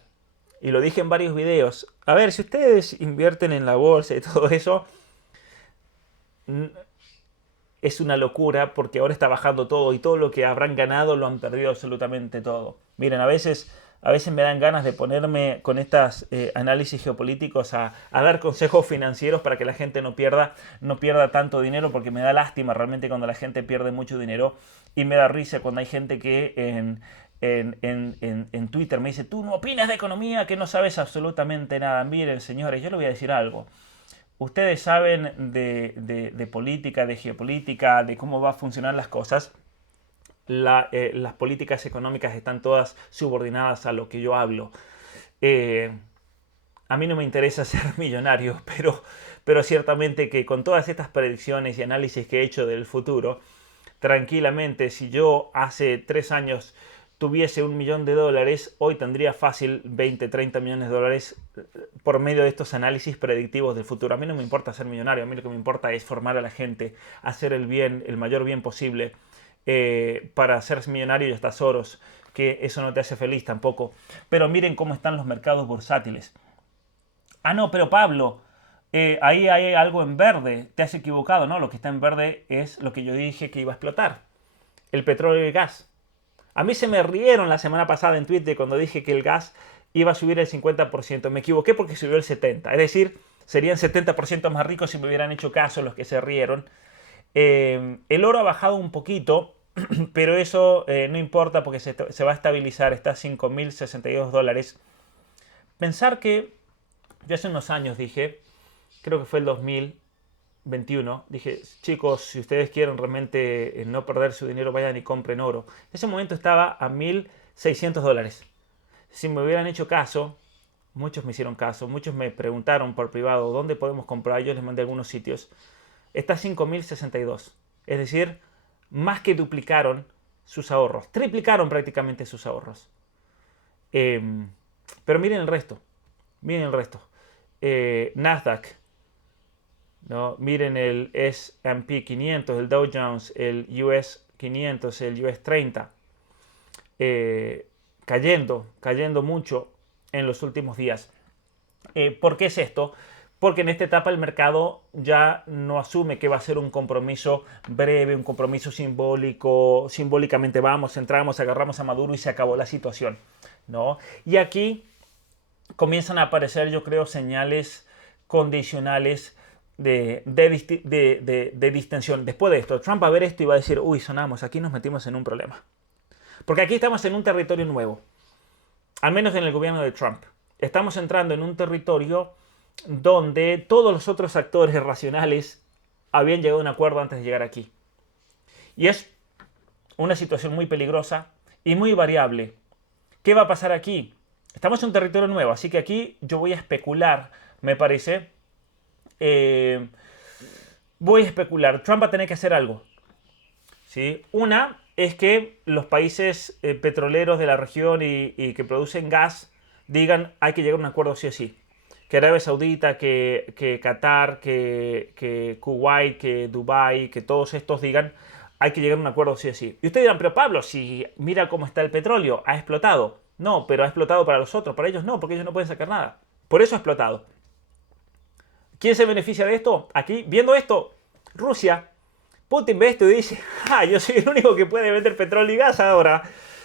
y lo dije en varios videos. A ver, si ustedes invierten en la bolsa y todo eso, es una locura porque ahora está bajando todo y todo lo que habrán ganado lo han perdido absolutamente todo. Miren, a veces me dan ganas de ponerme con estos análisis geopolíticos a dar consejos financieros para que la gente no pierda tanto dinero, porque me da lástima realmente cuando la gente pierde mucho dinero, y me da risa cuando hay gente que en Twitter me dice: tú no opinas de economía, que no sabes absolutamente nada. Miren, señores, yo les voy a decir algo. Ustedes saben de política, de geopolítica, de cómo va a funcionar las cosas. Las políticas económicas están todas subordinadas a lo que yo hablo. A mí no me interesa ser millonario, pero ciertamente que con todas estas predicciones y análisis que he hecho del futuro, tranquilamente, si yo hace 3 años tuviese $1 millón, hoy tendría fácil 20, 30 millones de dólares por medio de estos análisis predictivos del futuro. A mí no me importa ser millonario, a mí lo que me importa es formar a la gente, hacer el bien, el mayor bien posible. Para ser millonario y hasta Soros, que eso no te hace feliz tampoco. Pero miren cómo están los mercados bursátiles. Ah, no, pero Pablo, ahí hay algo en verde, te has equivocado, ¿no? Lo que está en verde es lo que yo dije que iba a explotar, el petróleo y el gas. A mí se me rieron la semana pasada en Twitter cuando dije que el gas iba a subir el 50%. Me equivoqué porque subió el 70%. Es decir, serían 70% más ricos si me hubieran hecho caso los que se rieron. El oro ha bajado un poquito, pero eso no importa porque se va a estabilizar. Está a $5.062. Pensar que yo hace unos años dije, creo que fue el 2021, dije: chicos, si ustedes quieren realmente no perder su dinero, vayan y compren oro. En ese momento estaba a $1.600. Si me hubieran hecho caso, muchos me hicieron caso, muchos me preguntaron por privado dónde podemos comprar. Yo les mandé algunos sitios. Está a $5.062. Es decir, más que duplicaron sus ahorros, triplicaron prácticamente sus ahorros. Pero miren el resto, Nasdaq, ¿no? Miren el S&P 500, el Dow Jones, el US 500, el US 30, cayendo mucho en los últimos días. ¿Por qué es esto? Porque en esta etapa el mercado ya no asume que va a ser un compromiso breve, un compromiso simbólico. Simbólicamente entramos, agarramos a Maduro y se acabó la situación, ¿no? Y aquí comienzan a aparecer, yo creo, señales condicionales de distensión. Después de esto, Trump va a ver esto y va a decir: uy, sonamos, aquí nos metimos en un problema. Porque aquí estamos en un territorio nuevo, al menos en el gobierno de Trump. Estamos entrando en un territorio donde todos los otros actores racionales habían llegado a un acuerdo antes de llegar aquí. Y es una situación muy peligrosa y muy variable. ¿Qué va a pasar aquí? Estamos en un territorio nuevo, así que aquí yo voy a especular, me parece. Voy a especular. Trump va a tener que hacer algo, ¿sí? Una es que los países petroleros de la región y que producen gas digan: hay que llegar a un acuerdo sí o sí. Que Arabia Saudita, que Qatar, que Kuwait, que Dubái, que todos estos digan: hay que llegar a un acuerdo sí o sí. Y ustedes dirán: pero Pablo, si mira cómo está el petróleo, ha explotado. No, pero ha explotado para los otros, para ellos no, porque ellos no pueden sacar nada. Por eso ha explotado. ¿Quién se beneficia de esto? Aquí, viendo esto, Rusia. Putin ve esto y dice: yo soy el único que puede vender petróleo y gas ahora.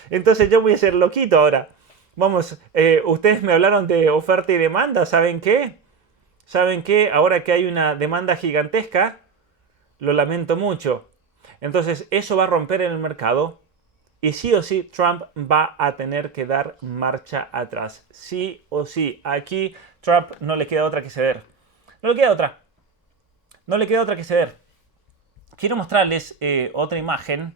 Entonces yo voy a ser loquito ahora. Vamos, ustedes me hablaron de oferta y demanda. ¿Saben qué? ¿Saben qué? Ahora que hay una demanda gigantesca, lo lamento mucho. Entonces eso va a romper en el mercado y sí o sí Trump va a tener que dar marcha atrás. Sí o sí. Aquí Trump no le queda otra que ceder. No le queda otra. No le queda otra que ceder. Quiero mostrarles otra imagen.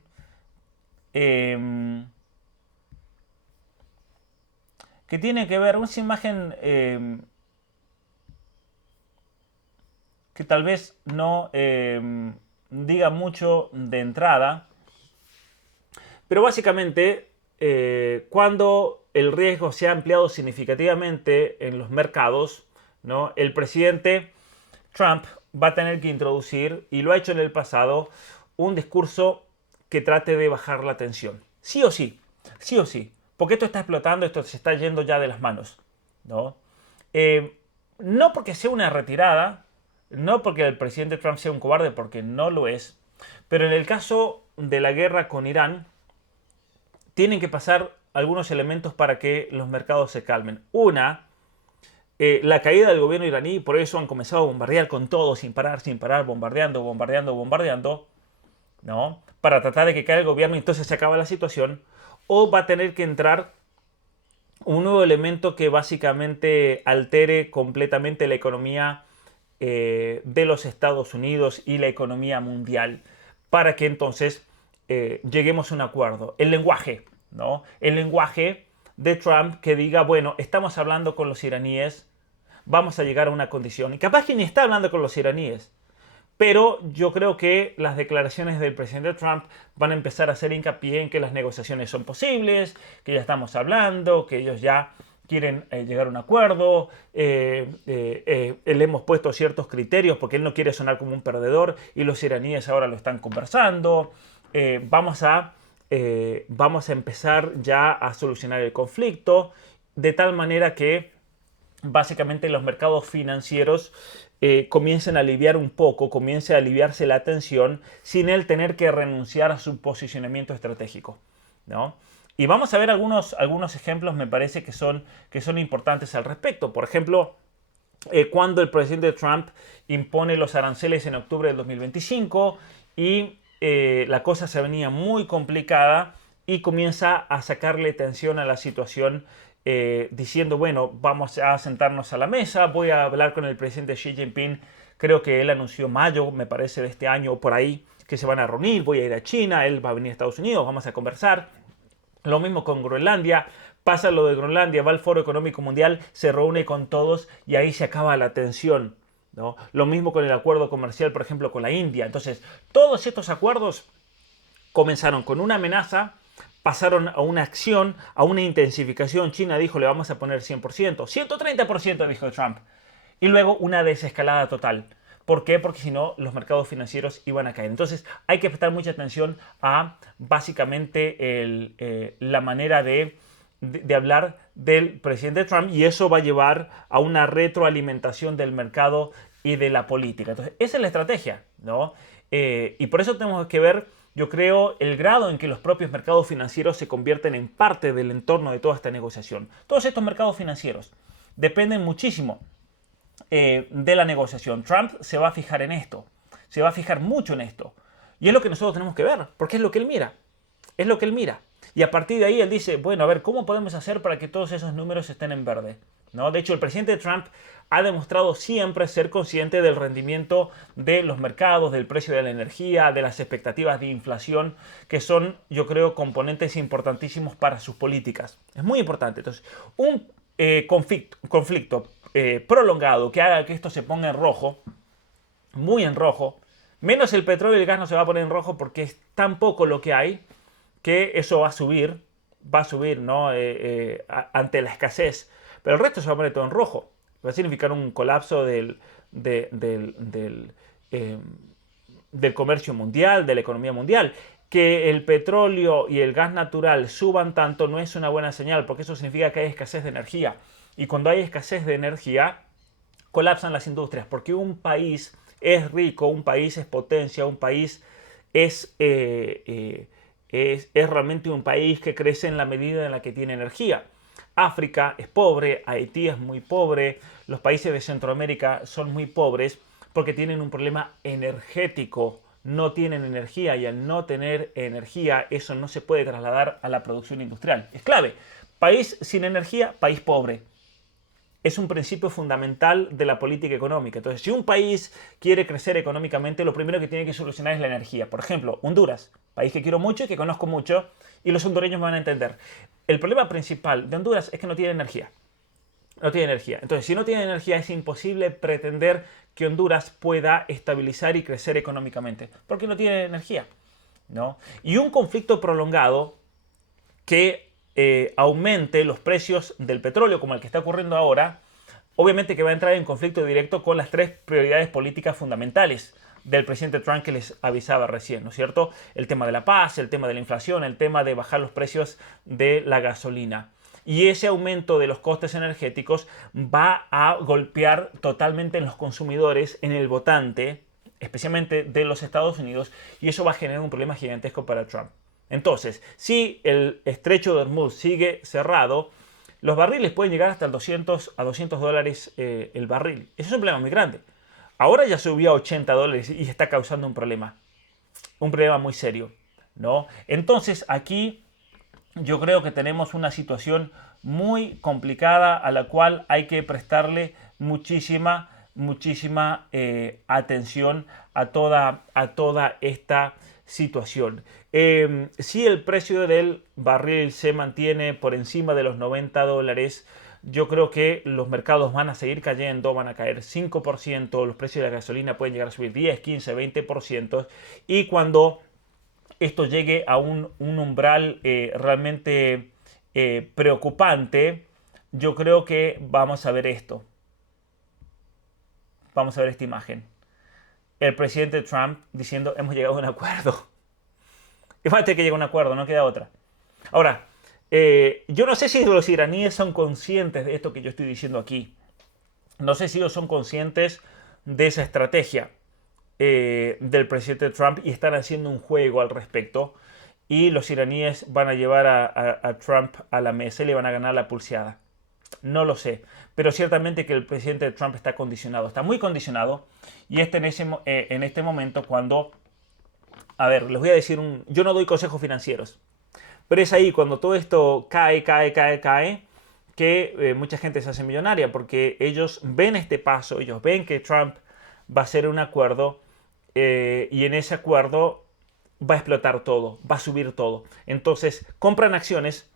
Que tiene que ver, una imagen que tal vez no diga mucho de entrada, pero básicamente cuando el riesgo se ha ampliado significativamente en los mercados, ¿no? El presidente Trump va a tener que introducir, y lo ha hecho en el pasado, un discurso que trate de bajar la tensión. Sí o sí, sí o sí. Porque esto está explotando, esto se está yendo ya de las manos, ¿no? No porque sea una retirada, no porque el presidente Trump sea un cobarde, porque no lo es, pero en el caso de la guerra con Irán, tienen que pasar algunos elementos para que los mercados se calmen. Una, la caída del gobierno iraní, por eso han comenzado a bombardear con todo, sin parar, bombardeando, ¿no? Para tratar de que caiga el gobierno y entonces se acaba la situación. O va a tener que entrar un nuevo elemento que básicamente altere completamente la economía de los Estados Unidos y la economía mundial, para que entonces lleguemos a un acuerdo. El lenguaje, ¿no? El lenguaje de Trump que diga, bueno, estamos hablando con los iraníes, vamos a llegar a una condición. Y capaz que ni está hablando con los iraníes, pero yo creo que las declaraciones del presidente Trump van a empezar a hacer hincapié en que las negociaciones son posibles, que ya estamos hablando, que ellos ya quieren llegar a un acuerdo. Le hemos puesto ciertos criterios porque él no quiere sonar como un perdedor y los iraníes ahora lo están conversando. Vamos a empezar ya a solucionar el conflicto de tal manera que básicamente los mercados financieros comiencen a aliviar un poco, comience a aliviarse la tensión sin él tener que renunciar a su posicionamiento estratégico, ¿no? Y vamos a ver algunos ejemplos, me parece que son importantes al respecto. Por ejemplo, cuando el presidente Trump impone los aranceles en octubre del 2025 y la cosa se venía muy complicada y comienza a sacarle tensión a la situación diciendo, bueno, vamos a sentarnos a la mesa, voy a hablar con el presidente Xi Jinping, creo que él anunció mayo, me parece, de este año o por ahí, que se van a reunir, voy a ir a China, él va a venir a Estados Unidos, vamos a conversar. Lo mismo con Groenlandia, pasa lo de Groenlandia, va al Foro Económico Mundial, se reúne con todos y ahí se acaba la tensión, ¿no? Lo mismo con el acuerdo comercial, por ejemplo, con la India. Entonces, todos estos acuerdos comenzaron con una amenaza, pasaron a una acción, a una intensificación. China dijo, le vamos a poner 100%, 130% dijo Trump. Y luego una desescalada total. ¿Por qué? Porque si no, los mercados financieros iban a caer. Entonces, hay que prestar mucha atención a básicamente la manera de hablar del presidente Trump, y eso va a llevar a una retroalimentación del mercado y de la política. Entonces, esa es la estrategia, ¿no? Y por eso tenemos que ver, yo creo, el grado en que los propios mercados financieros se convierten en parte del entorno de toda esta negociación. Todos estos mercados financieros dependen muchísimo de la negociación. Trump se va a fijar en esto, se va a fijar mucho en esto. Y es lo que nosotros tenemos que ver, porque es lo que él mira. Es lo que él mira. Y a partir de ahí él dice, bueno, a ver, ¿cómo podemos hacer para que todos esos números estén en verde? ¿No? De hecho, el presidente Trump ha demostrado siempre ser consciente del rendimiento de los mercados, del precio de la energía, de las expectativas de inflación, que son, yo creo, componentes importantísimos para sus políticas. Es muy importante. Entonces, un conflicto prolongado que haga que esto se ponga en rojo, muy en rojo, menos el petróleo y el gas no se va a poner en rojo porque es tan poco lo que hay que eso va a subir, ¿no? Ante la escasez, pero el resto se va a poner todo en rojo. Va a significar un colapso del comercio mundial, de la economía mundial. Que el petróleo y el gas natural suban tanto no es una buena señal, porque eso significa que hay escasez de energía. Y cuando hay escasez de energía, colapsan las industrias, porque un país es rico, un país es potencia, un país es realmente un país que crece en la medida en la que tiene energía. África es pobre, Haití es muy pobre, los países de Centroamérica son muy pobres porque tienen un problema energético, no tienen energía, y al no tener energía eso no se puede trasladar a la producción industrial. Es clave. País sin energía, país pobre. Es un principio fundamental de la política económica. Entonces, si un país quiere crecer económicamente, lo primero que tiene que solucionar es la energía. Por ejemplo, Honduras, país que quiero mucho y que conozco mucho, y los hondureños me van a entender. El problema principal de Honduras es que no tiene energía. No tiene energía. Entonces, si no tiene energía, es imposible pretender que Honduras pueda estabilizar y crecer económicamente, porque no tiene energía, ¿no? Y un conflicto prolongado que aumente los precios del petróleo, como el que está ocurriendo ahora, obviamente que va a entrar en conflicto directo con las tres prioridades políticas fundamentales del presidente Trump que les avisaba recién, ¿no es cierto? El tema de la paz, el tema de la inflación, el tema de bajar los precios de la gasolina. Y ese aumento de los costes energéticos va a golpear totalmente en los consumidores, en el votante, especialmente de los Estados Unidos, y eso va a generar un problema gigantesco para Trump. Entonces, si el estrecho de Hormuz sigue cerrado, los barriles pueden llegar hasta el $200 el barril. Eso es un problema muy grande. Ahora ya subió a $80 y está causando un problema muy serio, ¿no? Entonces, aquí yo creo que tenemos una situación muy complicada a la cual hay que prestarle muchísima atención a toda esta situación. Si el precio del barril se mantiene por encima de los $90, yo creo que los mercados van a seguir cayendo, van a caer 5%, los precios de la gasolina pueden llegar a subir 10, 15, 20%, y cuando esto llegue a un umbral realmente preocupante, yo creo que vamos a ver esto. Vamos a ver esta imagen. El presidente Trump diciendo, hemos llegado a un acuerdo. Y va a tener que llegar a un acuerdo, no queda otra. Ahora, yo no sé si los iraníes son conscientes de esto que yo estoy diciendo aquí. No sé si ellos son conscientes de esa estrategia del presidente Trump y están haciendo un juego al respecto. Y los iraníes van a llevar a Trump a la mesa y le van a ganar la pulseada. No lo sé, pero ciertamente que el presidente Trump está condicionado, está muy condicionado, y en este momento cuando, a ver, les voy a decir, yo no doy consejos financieros, pero es ahí cuando todo esto cae, que mucha gente se hace millonaria, porque ellos ven este paso, ellos ven que Trump va a hacer un acuerdo, y en ese acuerdo va a explotar todo, va a subir todo. Entonces compran acciones,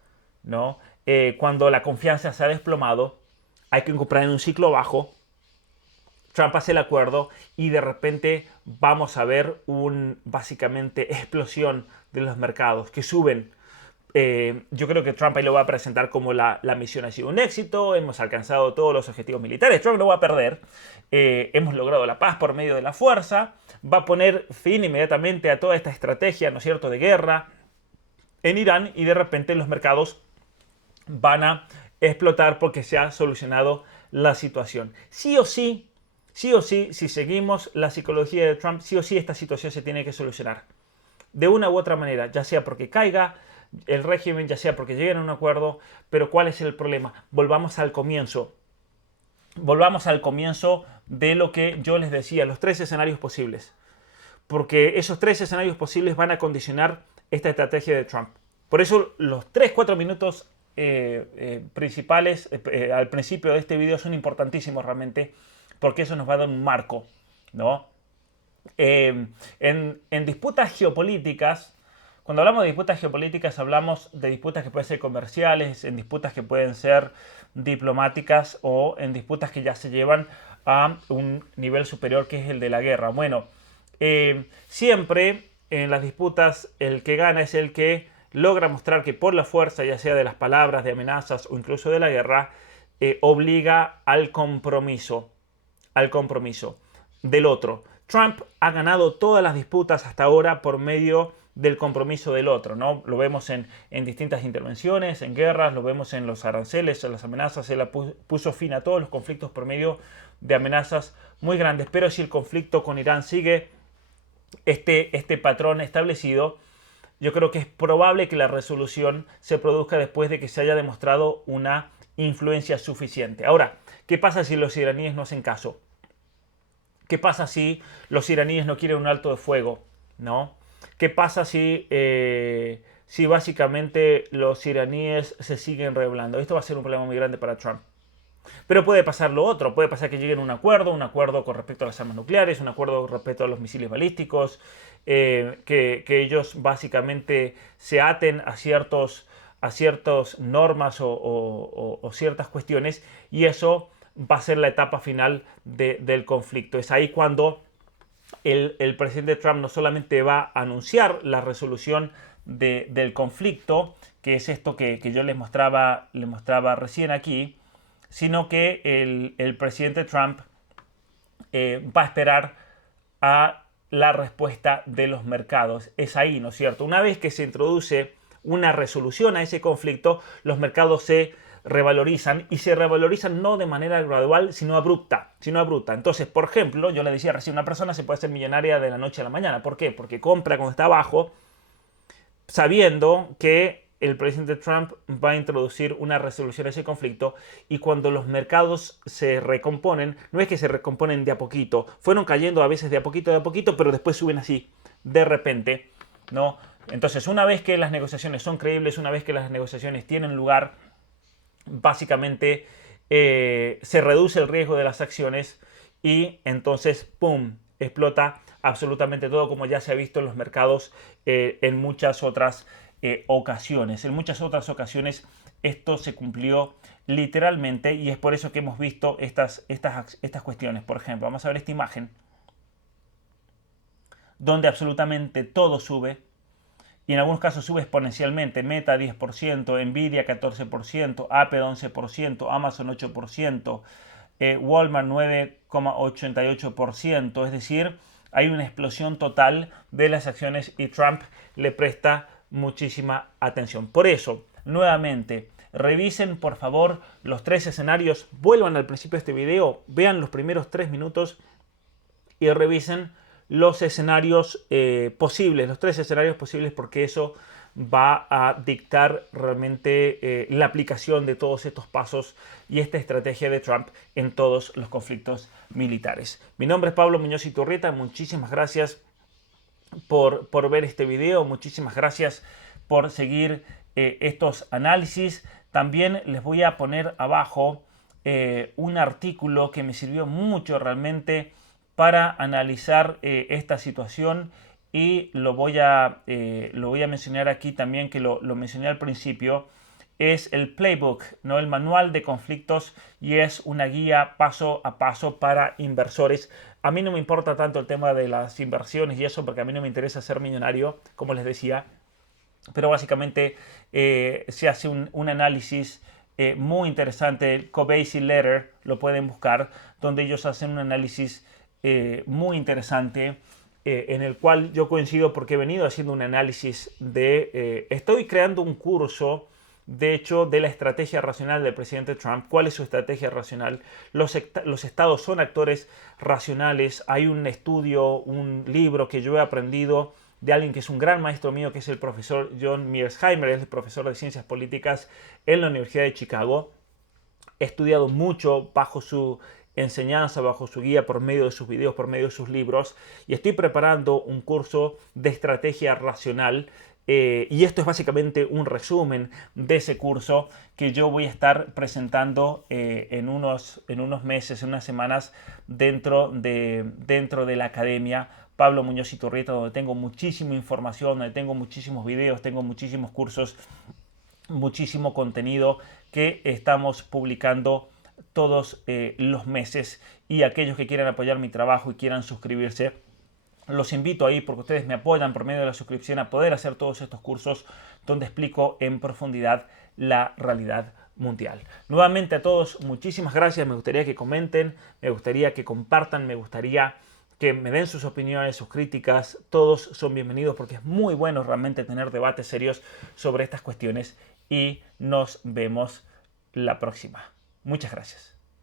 ¿no? Cuando la confianza se ha desplomado, hay que comprar en un ciclo bajo. Trump hace el acuerdo y de repente vamos a ver básicamente explosión de los mercados que suben. Yo creo que Trump ahí lo va a presentar como la misión ha sido un éxito, hemos alcanzado todos los objetivos militares, Trump no va a perder, hemos logrado la paz por medio de la fuerza, va a poner fin inmediatamente a toda esta estrategia, ¿no es cierto?, de guerra en Irán, y de repente los mercados van a explotar porque se ha solucionado la situación. Sí o sí, si seguimos la psicología de Trump, sí o sí esta situación se tiene que solucionar. De una u otra manera, ya sea porque caiga el régimen, ya sea porque lleguen a un acuerdo, pero ¿cuál es el problema? Volvamos al comienzo. Volvamos al comienzo de lo que yo les decía, los 3 escenarios posibles. Porque esos 3 escenarios posibles van a condicionar esta estrategia de Trump. Por eso los 3-4 minutos principales al principio de este video son importantísimos realmente, porque eso nos va a dar un marco, ¿no? En disputas geopolíticas, cuando hablamos de disputas geopolíticas, hablamos de disputas que pueden ser comerciales, en disputas que pueden ser diplomáticas o en disputas que ya se llevan a un nivel superior, que es el de la guerra. Bueno, siempre en las disputas el que gana es el que logra mostrar que por la fuerza, ya sea de las palabras, de amenazas o incluso de la guerra, obliga al compromiso del otro. Trump ha ganado todas las disputas hasta ahora por medio del compromiso del otro, ¿no? Lo vemos en distintas intervenciones, en guerras, lo vemos en los aranceles, en las amenazas. Él puso fin a todos los conflictos por medio de amenazas muy grandes. Pero si el conflicto con Irán sigue este patrón establecido, yo creo que es probable que la resolución se produzca después de que se haya demostrado una influencia suficiente. Ahora, ¿qué pasa si los iraníes no hacen caso? ¿Qué pasa si los iraníes no quieren un alto de fuego? ¿No? ¿Qué pasa si básicamente los iraníes se siguen rebelando? Esto va a ser un problema muy grande para Trump. Pero puede pasar lo otro, puede pasar que lleguen a un acuerdo con respecto a las armas nucleares, un acuerdo con respecto a los misiles balísticos, que ellos básicamente se aten a ciertas normas o ciertas cuestiones, y eso va a ser la etapa final del conflicto. Es ahí cuando el presidente Trump no solamente va a anunciar la resolución del conflicto, que es esto que yo les mostraba recién aquí, sino que el presidente Trump va a esperar a la respuesta de los mercados. Es ahí, ¿no es cierto? Una vez que se introduce una resolución a ese conflicto, los mercados se revalorizan y se revalorizan no de manera gradual, sino abrupta. Entonces, por ejemplo, yo le decía recién, una persona se puede hacer millonaria de la noche a la mañana. ¿Por qué? Porque compra cuando está abajo, sabiendo que el presidente Trump va a introducir una resolución a ese conflicto, y cuando los mercados se recomponen, no es que se recomponen de a poquito, fueron cayendo a veces de a poquito, pero después suben así, de repente, ¿no? Entonces, una vez que las negociaciones son creíbles, una vez que las negociaciones tienen lugar, básicamente se reduce el riesgo de las acciones y entonces, ¡pum!, explota absolutamente todo, como ya se ha visto en los mercados en muchas otras ocasiones. En muchas otras ocasiones esto se cumplió literalmente, y es por eso que hemos visto estas cuestiones. Por ejemplo, vamos a ver esta imagen donde absolutamente todo sube, y en algunos casos sube exponencialmente. Meta 10%, Nvidia 14%, Apple 11%, Amazon 8%, Walmart 9,88%. Es decir, hay una explosión total de las acciones y Trump le presta muchísima atención. Por eso, nuevamente, revisen por favor los 3 escenarios. Vuelvan al principio de este video, vean los primeros 3 minutos y revisen los escenarios posibles, los 3 escenarios posibles, porque eso va a dictar realmente la aplicación de todos estos pasos y esta estrategia de Trump en todos los conflictos militares. Mi nombre es Pablo Muñoz Iturrieta, muchísimas gracias por ver este video, muchísimas gracias por seguir estos análisis. También les voy a poner abajo un artículo que me sirvió mucho realmente para analizar esta situación, y lo voy a mencionar aquí también, que lo mencioné al principio. Es el Playbook, ¿no? El manual de conflictos, y es una guía paso a paso para inversores. A mí no me importa tanto el tema de las inversiones y eso, porque a mí no me interesa ser millonario, como les decía, pero básicamente se hace un análisis muy interesante. El Cobasi Letter, lo pueden buscar, donde ellos hacen un análisis muy interesante, en el cual yo coincido, porque he venido haciendo un análisis estoy creando un curso, de hecho, de la estrategia racional del presidente Trump. ¿Cuál es su estrategia racional? Los estados son actores racionales. Hay un estudio, un libro que yo he aprendido de alguien que es un gran maestro mío, que es el profesor John Mearsheimer, es el profesor de ciencias políticas en la Universidad de Chicago. He estudiado mucho bajo su enseñanza, bajo su guía, por medio de sus videos, por medio de sus libros, y estoy preparando un curso de estrategia racional, y esto es básicamente un resumen de ese curso que yo voy a estar presentando en unos meses, en unas semanas, dentro de la academia Pablo Muñoz Iturrieta, donde tengo muchísima información, donde tengo muchísimos videos, tengo muchísimos cursos, muchísimo contenido que estamos publicando todos los meses. Y aquellos que quieran apoyar mi trabajo y quieran suscribirse, los invito ahí, porque ustedes me apoyan por medio de la suscripción, a poder hacer todos estos cursos donde explico en profundidad la realidad mundial. Nuevamente a todos, muchísimas gracias. Me gustaría que comenten, me gustaría que compartan, me gustaría que me den sus opiniones, sus críticas. Todos son bienvenidos, porque es muy bueno realmente tener debates serios sobre estas cuestiones, y nos vemos la próxima. Muchas gracias.